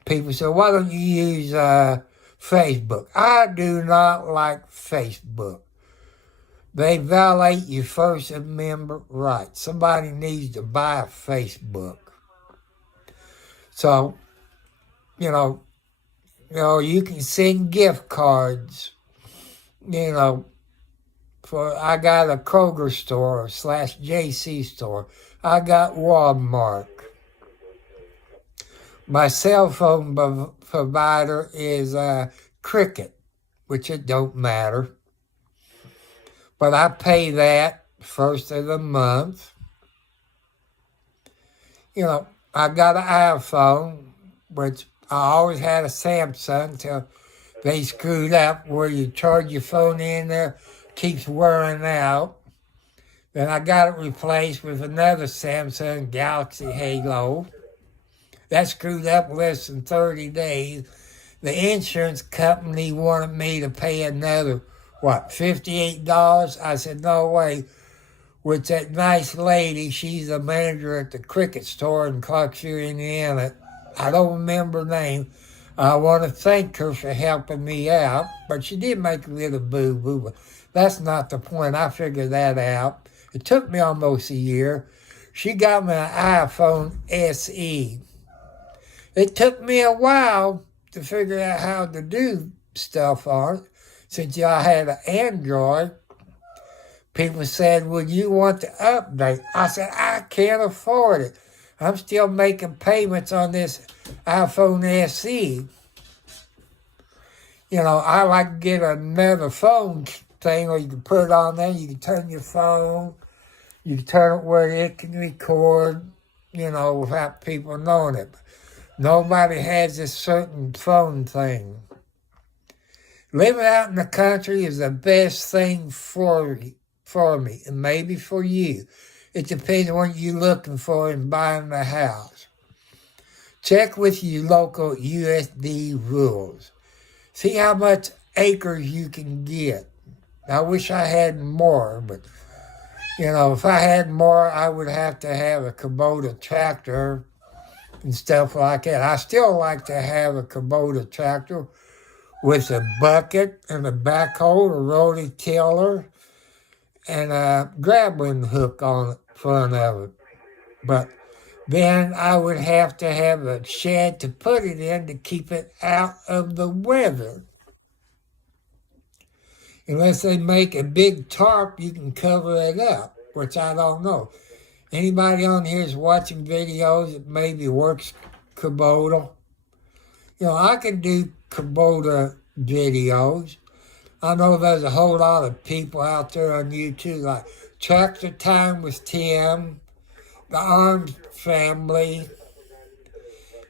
People say, why don't you use Facebook? I do not like Facebook. They violate your First Amendment rights. Somebody needs to buy Facebook. So, you can send gift cards, I got a Kroger store / JC store. I got Walmart. My cell phone provider is Cricket, which it don't matter. But I pay that first of the month. I got an iPhone, which I always had a Samsung till they screwed up where you charge your phone in there, keeps wearing out. Then I got it replaced with another Samsung Galaxy Halo. That screwed up less than 30 days. The insurance company wanted me to pay another, $58? I said, no way. With that nice lady, she's the manager at the Cricket store in Clarksville, Indiana. I don't remember her name. I want to thank her for helping me out, but she did make a little boo-boo. But that's not the point. I figured that out. It took me almost a year. She got me an iPhone SE. It took me a while to figure out how to do stuff on it. Since y'all had an Android, people said, well, you want to update? I said, I can't afford it. I'm still making payments on this iPhone SE. I like to get another phone thing where you can put it on there. You can turn your phone. You can turn it where it can record, without people knowing it. Nobody has this certain phone thing. Living out in the country is the best thing for me, and maybe for you. It depends on what you're looking for in buying a house. Check with your local USDA rules. See how much acres you can get. I wish I had more, but, if I had more, I would have to have a Kubota tractor and stuff like that. I still like to have a Kubota tractor with a bucket and a backhoe, a rototiller, and a grappling hook on the front of it. But then I would have to have a shed to put it in to keep it out of the weather. Unless they make a big tarp, you can cover it up, which I don't know. Anybody on here is watching videos that maybe works Kubota? I can do Kubota videos. I know there's a whole lot of people out there on YouTube like Tractor Time with Tim, the Arms family,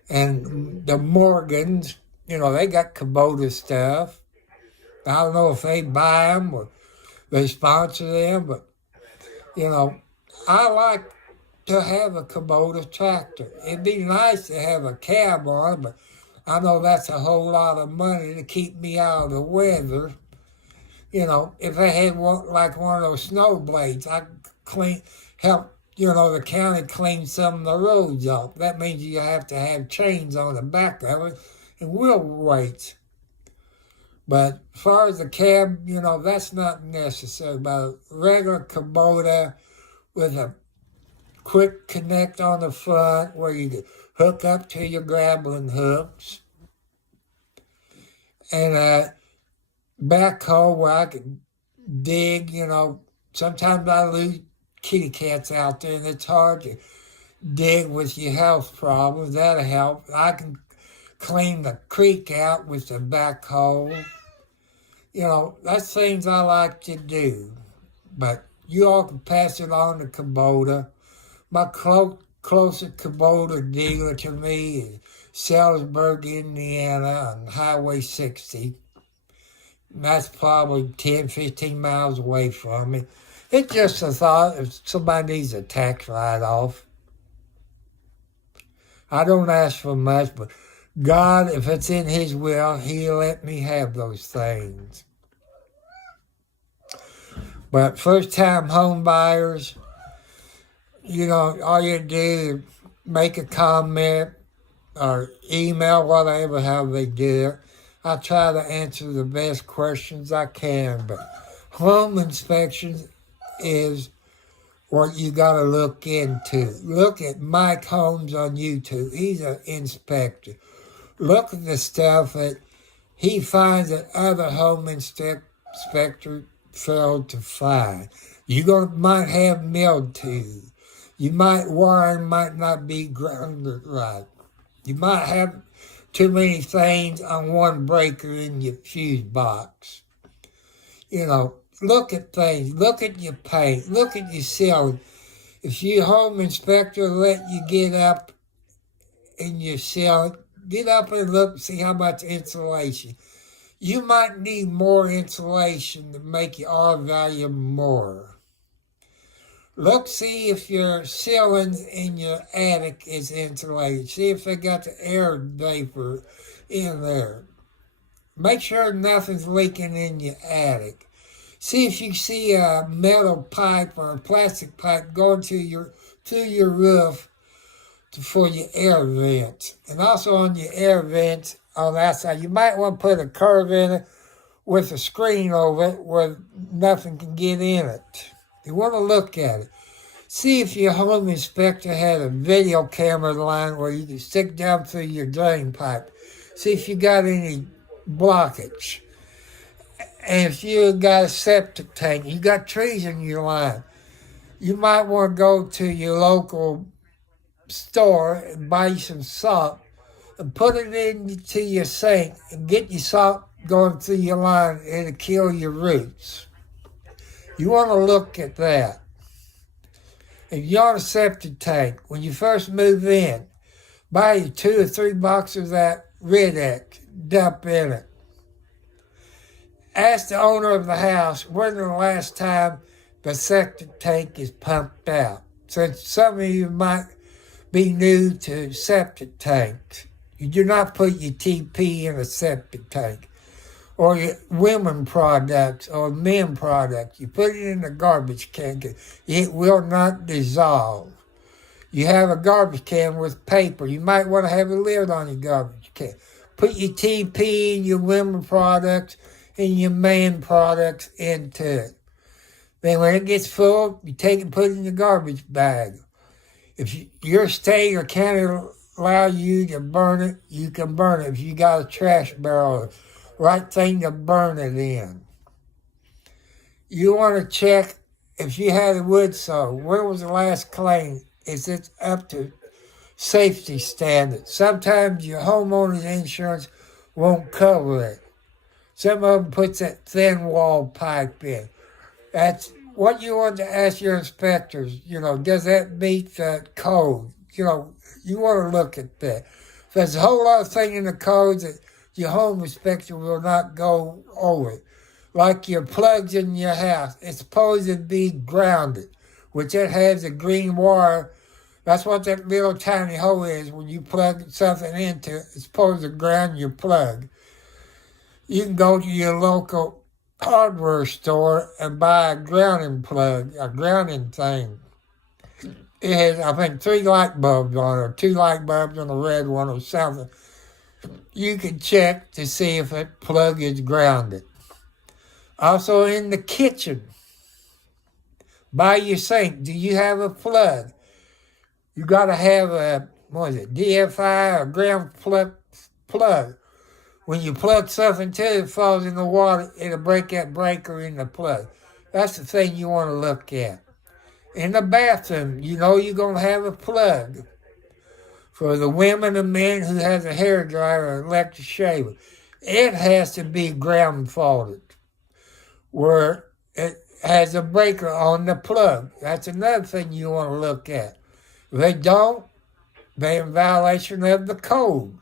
and the Morgans. They got Kubota stuff. I don't know if they buy them or they sponsor them, but, I like to have a Kubota tractor. It'd be nice to have a cab on it, but I know that's a whole lot of money to keep me out of the weather. If they had one of those snow blades, I could help, the county clean some of the roads up. That means you have to have chains on the back of it and wheel weights. But as far as the cab, that's not necessary. But a regular Kubota with a quick connect on the front where you can hook up to your grappling hooks. And a backhoe where I can dig, sometimes I lose kitty cats out there and it's hard to dig with your health problems. That'll help. I can clean the creek out with the backhoe. That's things I like to do. But you all can pass it on to Kubota. My closest Kubota dealer to me is Salisbury, Indiana, on Highway 60. That's probably 10, 15 miles away from me. It's just a thought if somebody needs a tax write-off. I don't ask for much, but God, if it's in His will, He'll let me have those things. But first-time home buyers, all you do is make a comment or email, whatever, how they do it. I try to answer the best questions I can, but home inspections is what you got to look into. Look at Mike Holmes on YouTube. He's an inspector. Look at the stuff that he finds that other home inspectors failed to find. You might have mildew. Wiring might not be grounded right. You might have too many things on one breaker in your fuse box. Look at things. Look at your paint. Look at your ceiling. If your home inspector let you get up in your ceiling, get up and look, see how much insulation. You might need more insulation to make your R value more. Look, see if your ceilings in your attic is insulated. See if they got the air vapor in there. Make sure nothing's leaking in your attic. See if you see a metal pipe or a plastic pipe going to your roof for your air vents. And also on your air vents on that side, you might want to put a curve in it with a screen over it where nothing can get in it. You want to look at it. See if your home inspector had a video camera line where you can stick down through your drain pipe. See if you got any blockage. And if you got a septic tank, you got trees in your line, you might want to go to your local store and buy you some salt and put it into your sink and get your salt going through your line. It'll kill your roots. You want to look at that. If you're on a septic tank, when you first move in, buy you 2 or 3 boxes of that Rid-X, dump in it. Ask the owner of the house when the last time the septic tank is pumped out. Since some of you might be new to septic tanks, you do not put your TP in a septic tank or your women products or men products. You put it in a garbage can. It will not dissolve. You have a garbage can with paper. You might want to have a lid on your garbage can. Put your TP and your women products and your man products into it. Then when it gets full, you take and put it in the garbage bag. If your state or county allow you to burn it, you can burn it. If you got a trash barrel, right thing to burn it in. You want to check if you had a wood saw. When was the last claim? Is it up to safety standards? Sometimes your homeowner's insurance won't cover it. Some of them puts that thin wall pipe in. That's what you want to ask your inspectors. Does that meet the code? You want to look at that. There's a whole lot of things in the code that your home inspector will not go over. Like your plugs in your house, it's supposed to be grounded, which it has a green wire. That's what that little tiny hole is. When you plug something into it, it's supposed to ground your plug. You can go to your local hardware store and buy a grounding plug, a grounding thing. It has, I think, 3 light bulbs on it, or 2 light bulbs on a red one or something. You can check to see if that plug is grounded. Also in the kitchen, by your sink, do you have a plug? You got to have a, DFI or ground plug. When you plug something to it, it falls in the water, it'll break that breaker in the plug. That's the thing you want to look at. in the bathroom, you know you're going to have a plug. For the women and men who has a hair dryer or electric shaver, it has to be ground faulted, where it has a breaker on the plug. That's another thing you want to look at. If they don't, they're in violation of the code.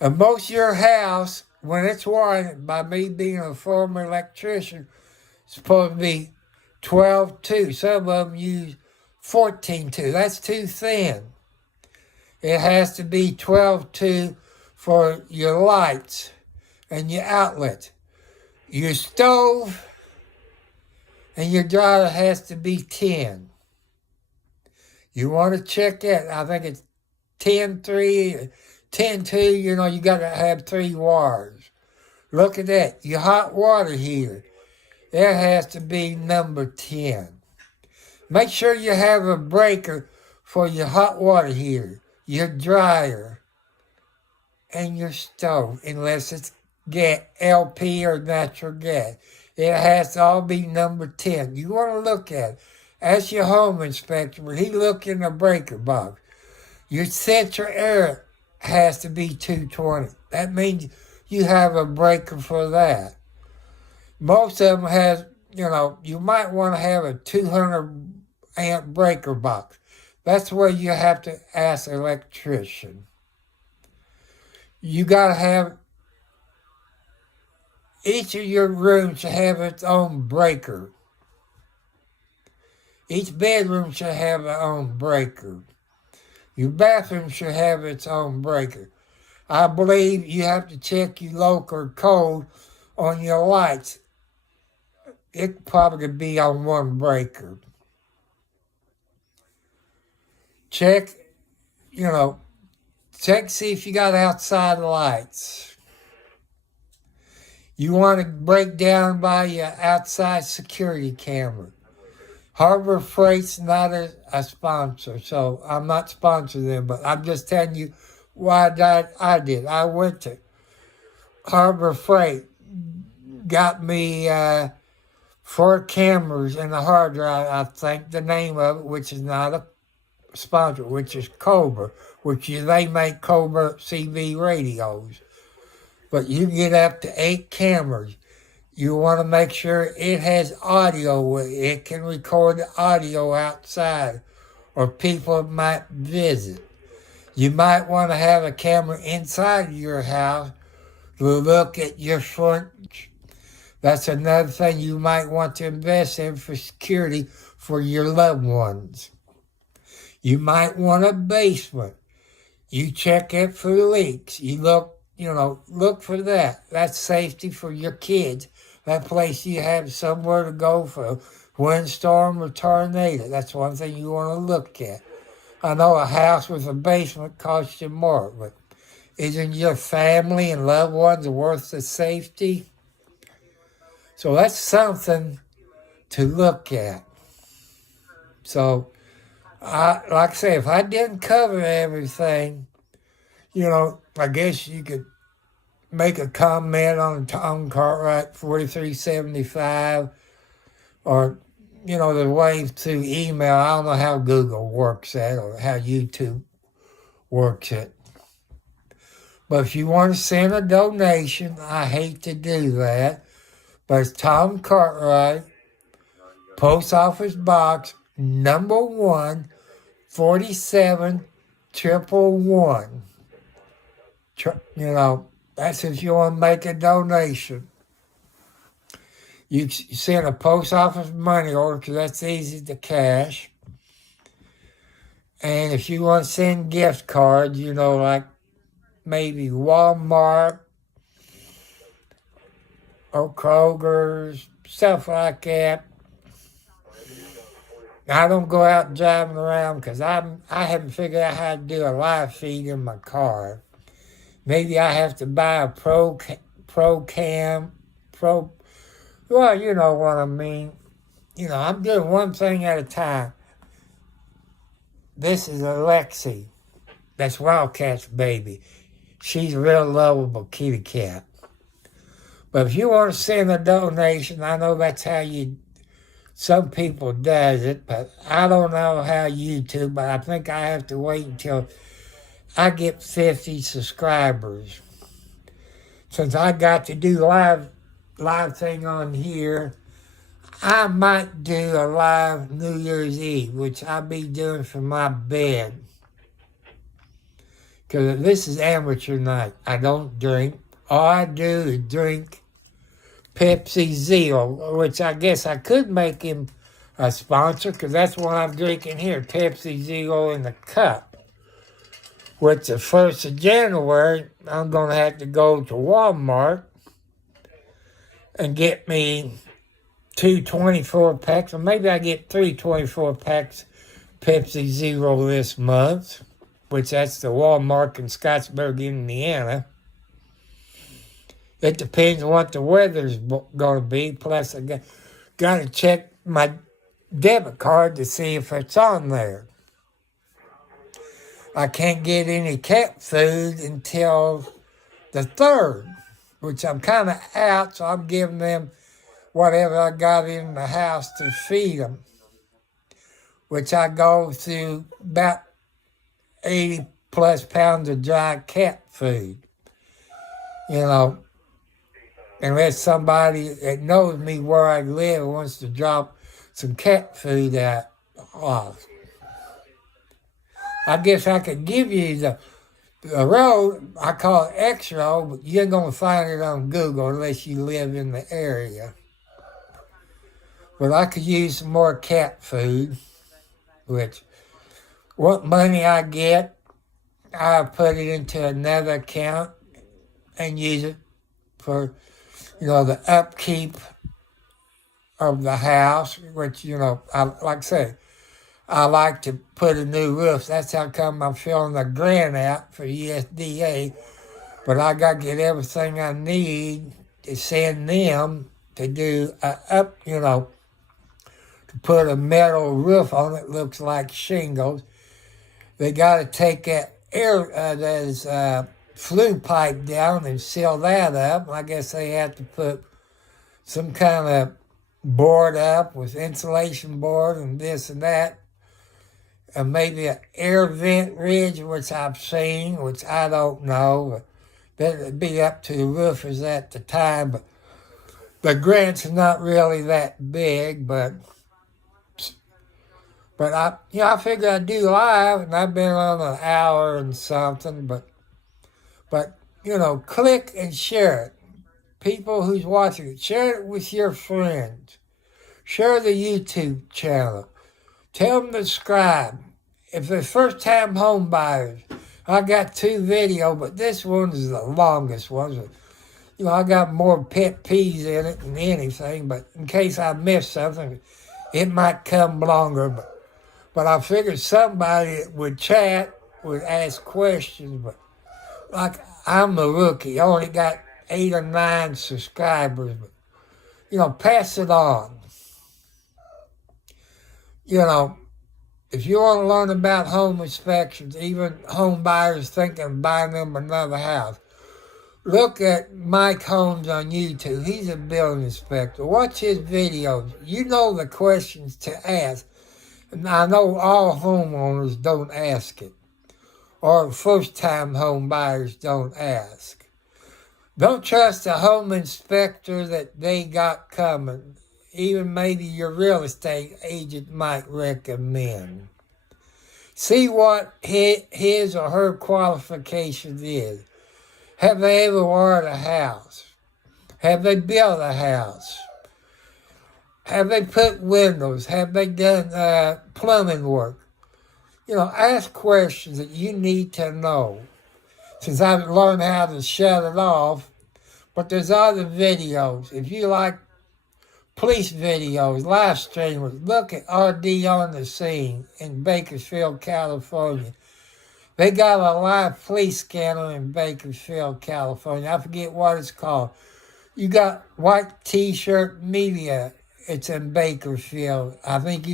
And most of your house, when it's wired, by me being a former electrician, it's supposed to be 12-2. Some of them use 14-2. That's too thin. It has to be 12-2 for your lights and your outlets. Your stove and your dryer has to be 10. You want to check it. I think it's 10-3, 10-2. You know, you got to have 3 wires. Look at that. Your hot water heater, it has to be number 10. Make sure you have a breaker for your hot water heater, your dryer, and your stove, unless it's LP or natural gas. It has to all be number 10. You want to look at it. Ask your home inspector, when he look in the breaker box. Your central air has to be 220. That means you have a breaker for that. Most of them has, you might want to have a 200 amp breaker box. That's where you have to ask an electrician. You got to have, each of your rooms should have its own breaker. Each bedroom should have its own breaker. Your bathroom should have its own breaker. I believe you have to check your local code on your lights. It could probably be on one breaker. Check, see if you got outside lights. You want to break down by your outside security camera. Harbor Freight's not a sponsor, so I'm not sponsoring them, but I'm just telling you why I did. I went to Harbor Freight, got me 4 cameras and a hard drive, I think the name of it, which is not a sponsor, which is Cobra, they make Cobra CV radios. But you get up to 8 cameras. You want to make sure it has audio. It can record the audio outside, or people might visit. You might want to have a camera inside your house to look at your front. That's another thing you might want to invest in for security for your loved ones. You might want a basement. You check it for leaks. You look for that. That's safety for your kids. That place you have somewhere to go for windstorm or tornado. That's one thing you want to look at. I know a house with a basement costs you more, but isn't your family and loved ones worth the safety? So that's something to look at. So, like I say, if I didn't cover everything, I guess you could make a comment on Tom Cartwright 4375, or, the way through email. I don't know how Google works that or how YouTube works it. But if you want to send a donation, I hate to do that, but it's Tom Cartwright, Post Office Box number 1, 47111. That's if you want to make a donation. You send a post office money order because that's easy to cash. And if you want to send gift cards, like maybe Walmart or Kroger's, stuff like that. I don't go out driving around because I haven't figured out how to do a live feed in my car. Maybe I have to buy a well, you know what I mean. I'm doing one thing at a time. This is Alexi. That's Wildcat's baby. She's a real lovable kitty cat. But if you want to send a donation, I know that's how you some people does it, but I don't know how YouTube, but I think I have to wait until I get 50 subscribers. Since I got to do live thing on here, I might do a live New Year's Eve, which I'll be doing from my bed. Because this is amateur night. I don't drink. All I do is drink Pepsi Zero, which I guess I could make him a sponsor, because that's what I'm drinking here, Pepsi Zero in the cup. Which the 1st of January, I'm going to have to go to Walmart and get me 2 24-packs, or maybe I get 3 24-packs Pepsi Zero this month, which that's the Walmart in Scottsburg, Indiana. It depends on what the weather's going to be. Plus, I got to check my debit card to see if it's on there. I can't get any cat food until the 3rd, which I'm kind of out, so I'm giving them whatever I got in the house to feed them, which I go through about 80 plus pounds of dry cat food. You know, unless somebody that knows me where I live wants to drop some cat food off. I guess I could give you the road. I call it X road, but you're going to find it on Google unless you live in the area. But I could use some more cat food, which what money I get, I put it into another account and use it for, the upkeep of the house, which, I like I say, I like to put a new roof. That's how come I'm filling a grant out for USDA. But I got to get everything I need to send them to do to put a metal roof on it. Looks like shingles. They got to take that flue pipe down and seal that up. I guess they have to put some kind of board up with insulation board and this and that. And maybe an air vent ridge, which I've seen, which I don't know. That'd be up to the roofers at the time. But the grants are not really that big, but I figure I do live, and I've been on an hour and something. But click and share it. People who's watching it, share it with your friends. Share the YouTube channel. Tell them to subscribe. If they're first-time home buyers, I got 2 videos, but this one is the longest one. I got more pet peeves in it than anything, but in case I miss something, it might come longer. But I figured somebody would chat, would ask questions, but like I'm a rookie. I only got 8 or 9 subscribers, but, pass it on. If you want to learn about home inspections, even home buyers thinking of buying them another house, look at Mike Holmes on YouTube. He's a building inspector. Watch his videos. You know the questions to ask. And I know all homeowners don't ask it, or first-time home buyers don't ask. Don't trust a home inspector that they got coming. Even maybe your real estate agent might recommend. See what his or her qualifications is. Have they ever ordered a house? Have they built a house? Have they put windows? Have they done plumbing work? Ask questions that you need to know. Since I've learned how to shut it off, but there's other videos. If you like police videos, live streamers, look at RD on the Scene in Bakersfield, California. They got a live police scanner in Bakersfield, California. I forget what it's called. You got White T-Shirt Media. It's in Bakersfield. I think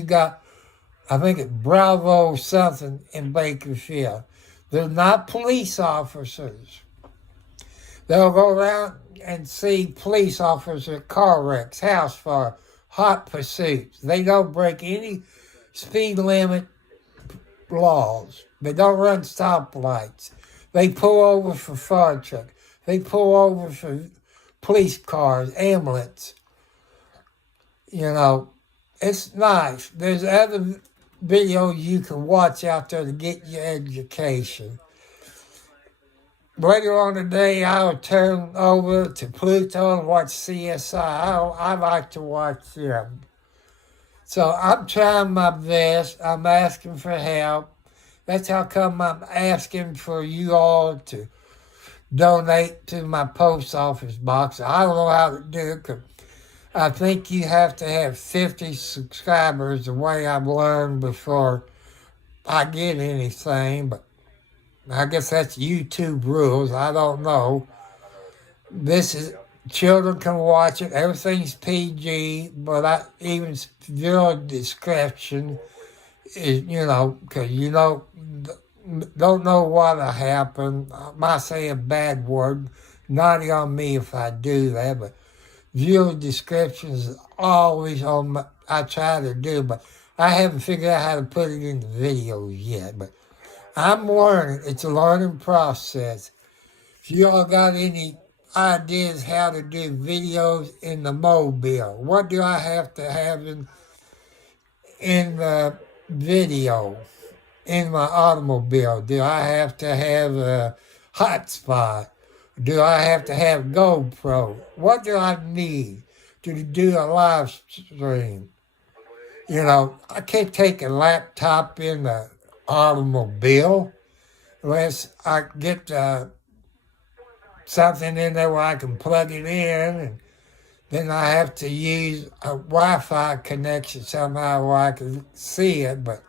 it's Bravo something in Bakersfield. They're not police officers. They'll go around and see police officers at car wrecks, house fire, hot pursuits. They don't break any speed limit laws. They don't run stoplights. They pull over for fire trucks. They pull over for police cars, ambulance. You know, it's nice. There's other videos you can watch out there to get your education. Later on today, I will turn over to Pluto and watch CSI. I like to watch them. So I'm trying my best. I'm asking for help. That's how come I'm asking for you all to donate to my post office box. I don't know how to do it because I think you have to have 50 subscribers the way I've learned before I get anything. But I guess that's YouTube rules. I don't know. This is, children can watch it. Everything's PG, but even viewer discretion is, because don't know what'll happen. I might say a bad word. Naughty on me if I do that, but viewer description is always on I try to do, but I haven't figured out how to put it in the videos yet. But I'm learning. It's a learning process. If you all got any ideas how to do videos in the mobile, what do I have to have in the video in my automobile? Do I have to have a hotspot? Do I have to have GoPro? What do I need to do a live stream? I can't take a laptop in the automobile unless I get something in there where I can plug it in, and then I have to use a Wi-Fi connection somehow where I can see it. But,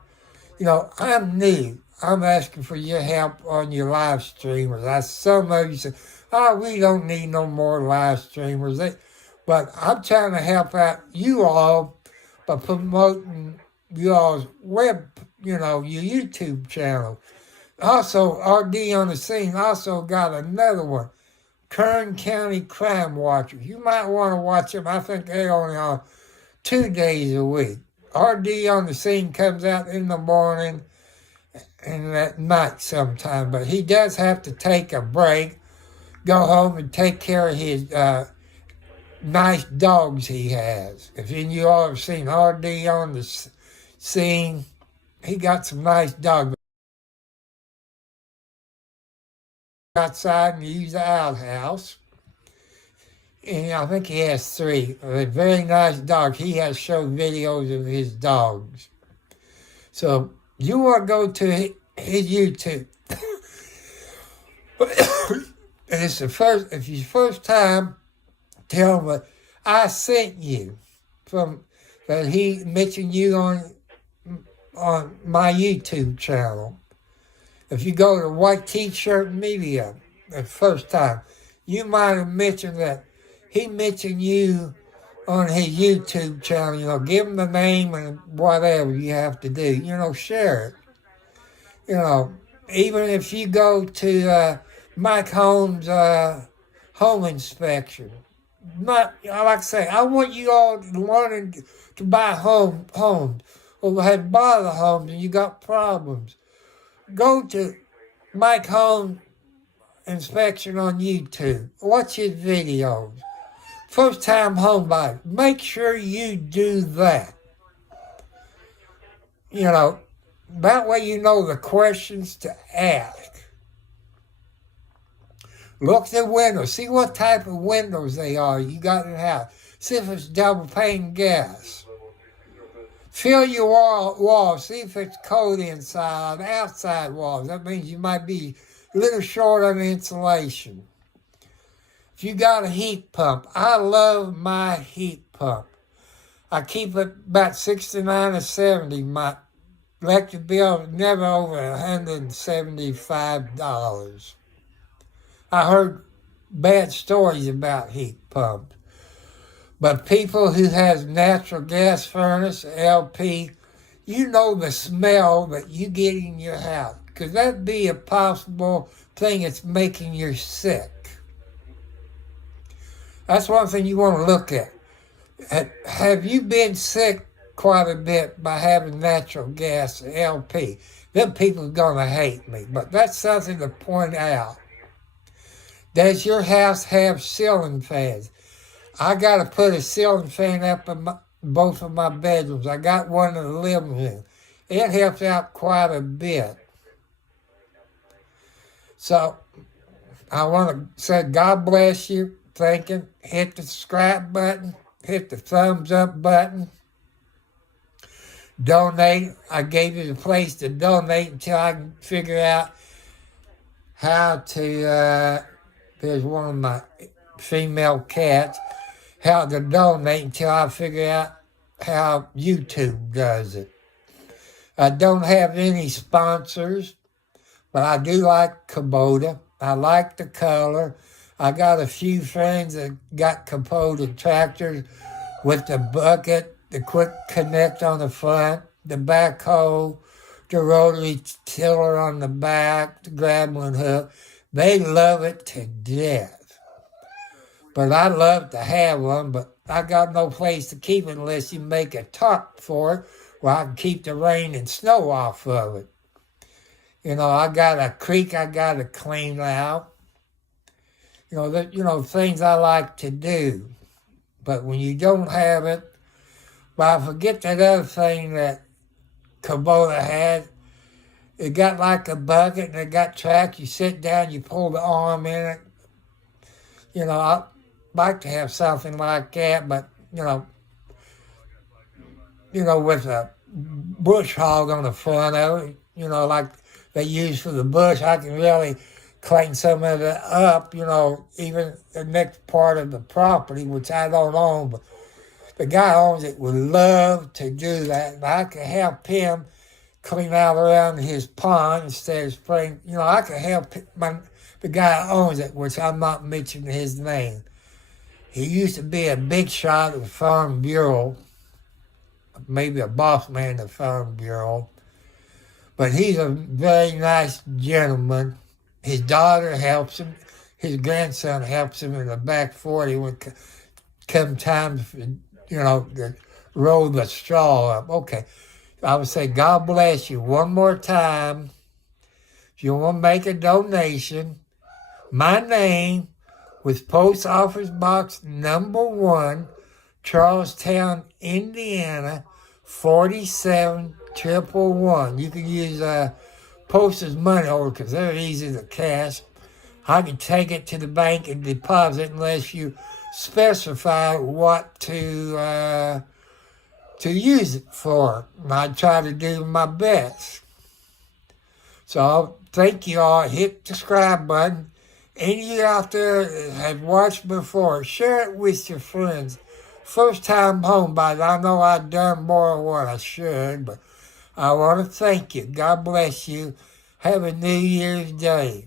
I'm new. I'm asking for your help on your live streamers. Some of you say, we don't need no more live streamers. But I'm trying to help out you all by promoting y'all's your YouTube channel. Also, RD on the Scene also got another one, Kern County Crime Watchers. You might want to watch them. I think they're only on 2 days a week. RD on the Scene comes out in the morning and at night sometime, but he does have to take a break, go home and take care of his nice dogs he has. If you all have seen RD on the Scene, he got some nice dogs. Outside and use the outhouse. And I think he has 3. They're very nice dogs. He has shown videos of his dogs. So you want to go to his YouTube. And it's if it's your first time, tell him that I sent you that he mentioned you on my YouTube channel. If you go to White T-Shirt Media the first time, you might have mentioned that he mentioned you on his YouTube channel. Give him the name and whatever you have to do. Share it. Even if you go to Mike Holmes' home inspection. Like I say, I want you all learning to buy homes or have bought the homes and you got problems. Go to Mike Holmes Inspection on YouTube. Watch his videos. First time home buyer. Make sure you do that. That way you know the questions to ask. Look at the windows. See what type of windows they are you got in the house. See if it's double pane gas. Feel your walls. See if it's cold inside, outside walls. That means you might be a little short on insulation. If you got a heat pump, I love my heat pump. I keep it about 69 or 70. My electric bill is never over $175. I heard bad stories about heat pumps. But people who has natural gas furnace, LP, the smell that you get in your house. Because that'd be a possible thing that's making you sick. That's one thing you want to look at. Have you been sick quite a bit by having natural gas, LP? Them people are going to hate me, but that's something to point out. Does your house have ceiling fans? I got to put a ceiling fan up in both of my bedrooms. I got one in the living room. It helps out quite a bit. So I want to say God bless you. Thinking, hit the subscribe button, hit the thumbs up button. Donate. I gave you the place to donate until I can figure out how to, there's one of my female cats, how to donate until I figure out how YouTube does it. I don't have any sponsors, but I do like Kubota. I like the color. I got a few friends that got Kubota tractors with the bucket, the quick connect on the front, the backhoe, the rotary tiller on the back, the grappling hook. They love it to death. But I love to have one, but I got no place to keep it unless you make a tarp for it where I can keep the rain and snow off of it. You know, I got a creek I got to clean out. Things I like to do. But when you don't have it, well, I forget that other thing that Kubota had. It got like a bucket and it got track. You sit down, you pull the arm in it. I'd like to have something like that, but, with a bush hog on the front of it, like they use for the bush, I can really clean some of it up, even the next part of the property, which I don't own, but the guy who owns it would love to do that, and I can help him clean out around his pond instead of spraying. I can help the guy who owns it, which I'm not mentioning his name. He used to be a big shot at the Farm Bureau, maybe a boss man at the Farm Bureau, but he's a very nice gentleman. His daughter helps him. His grandson helps him in the back 40 when come time to roll the straw up. Okay. I would say God bless you one more time. If you want to make a donation, my name with Post Office Box number 1, Charlestown, Indiana, 47111. You can use Post's money order because they're easy to cash. I can take it to the bank and deposit unless you specify what to use it for. And I try to do my best. So thank you all. Hit the subscribe button. Any of you out there that have watched before, share it with your friends. First time home buyers. I know I've done more than what I should, but I want to thank you. God bless you. Have a New Year's Day.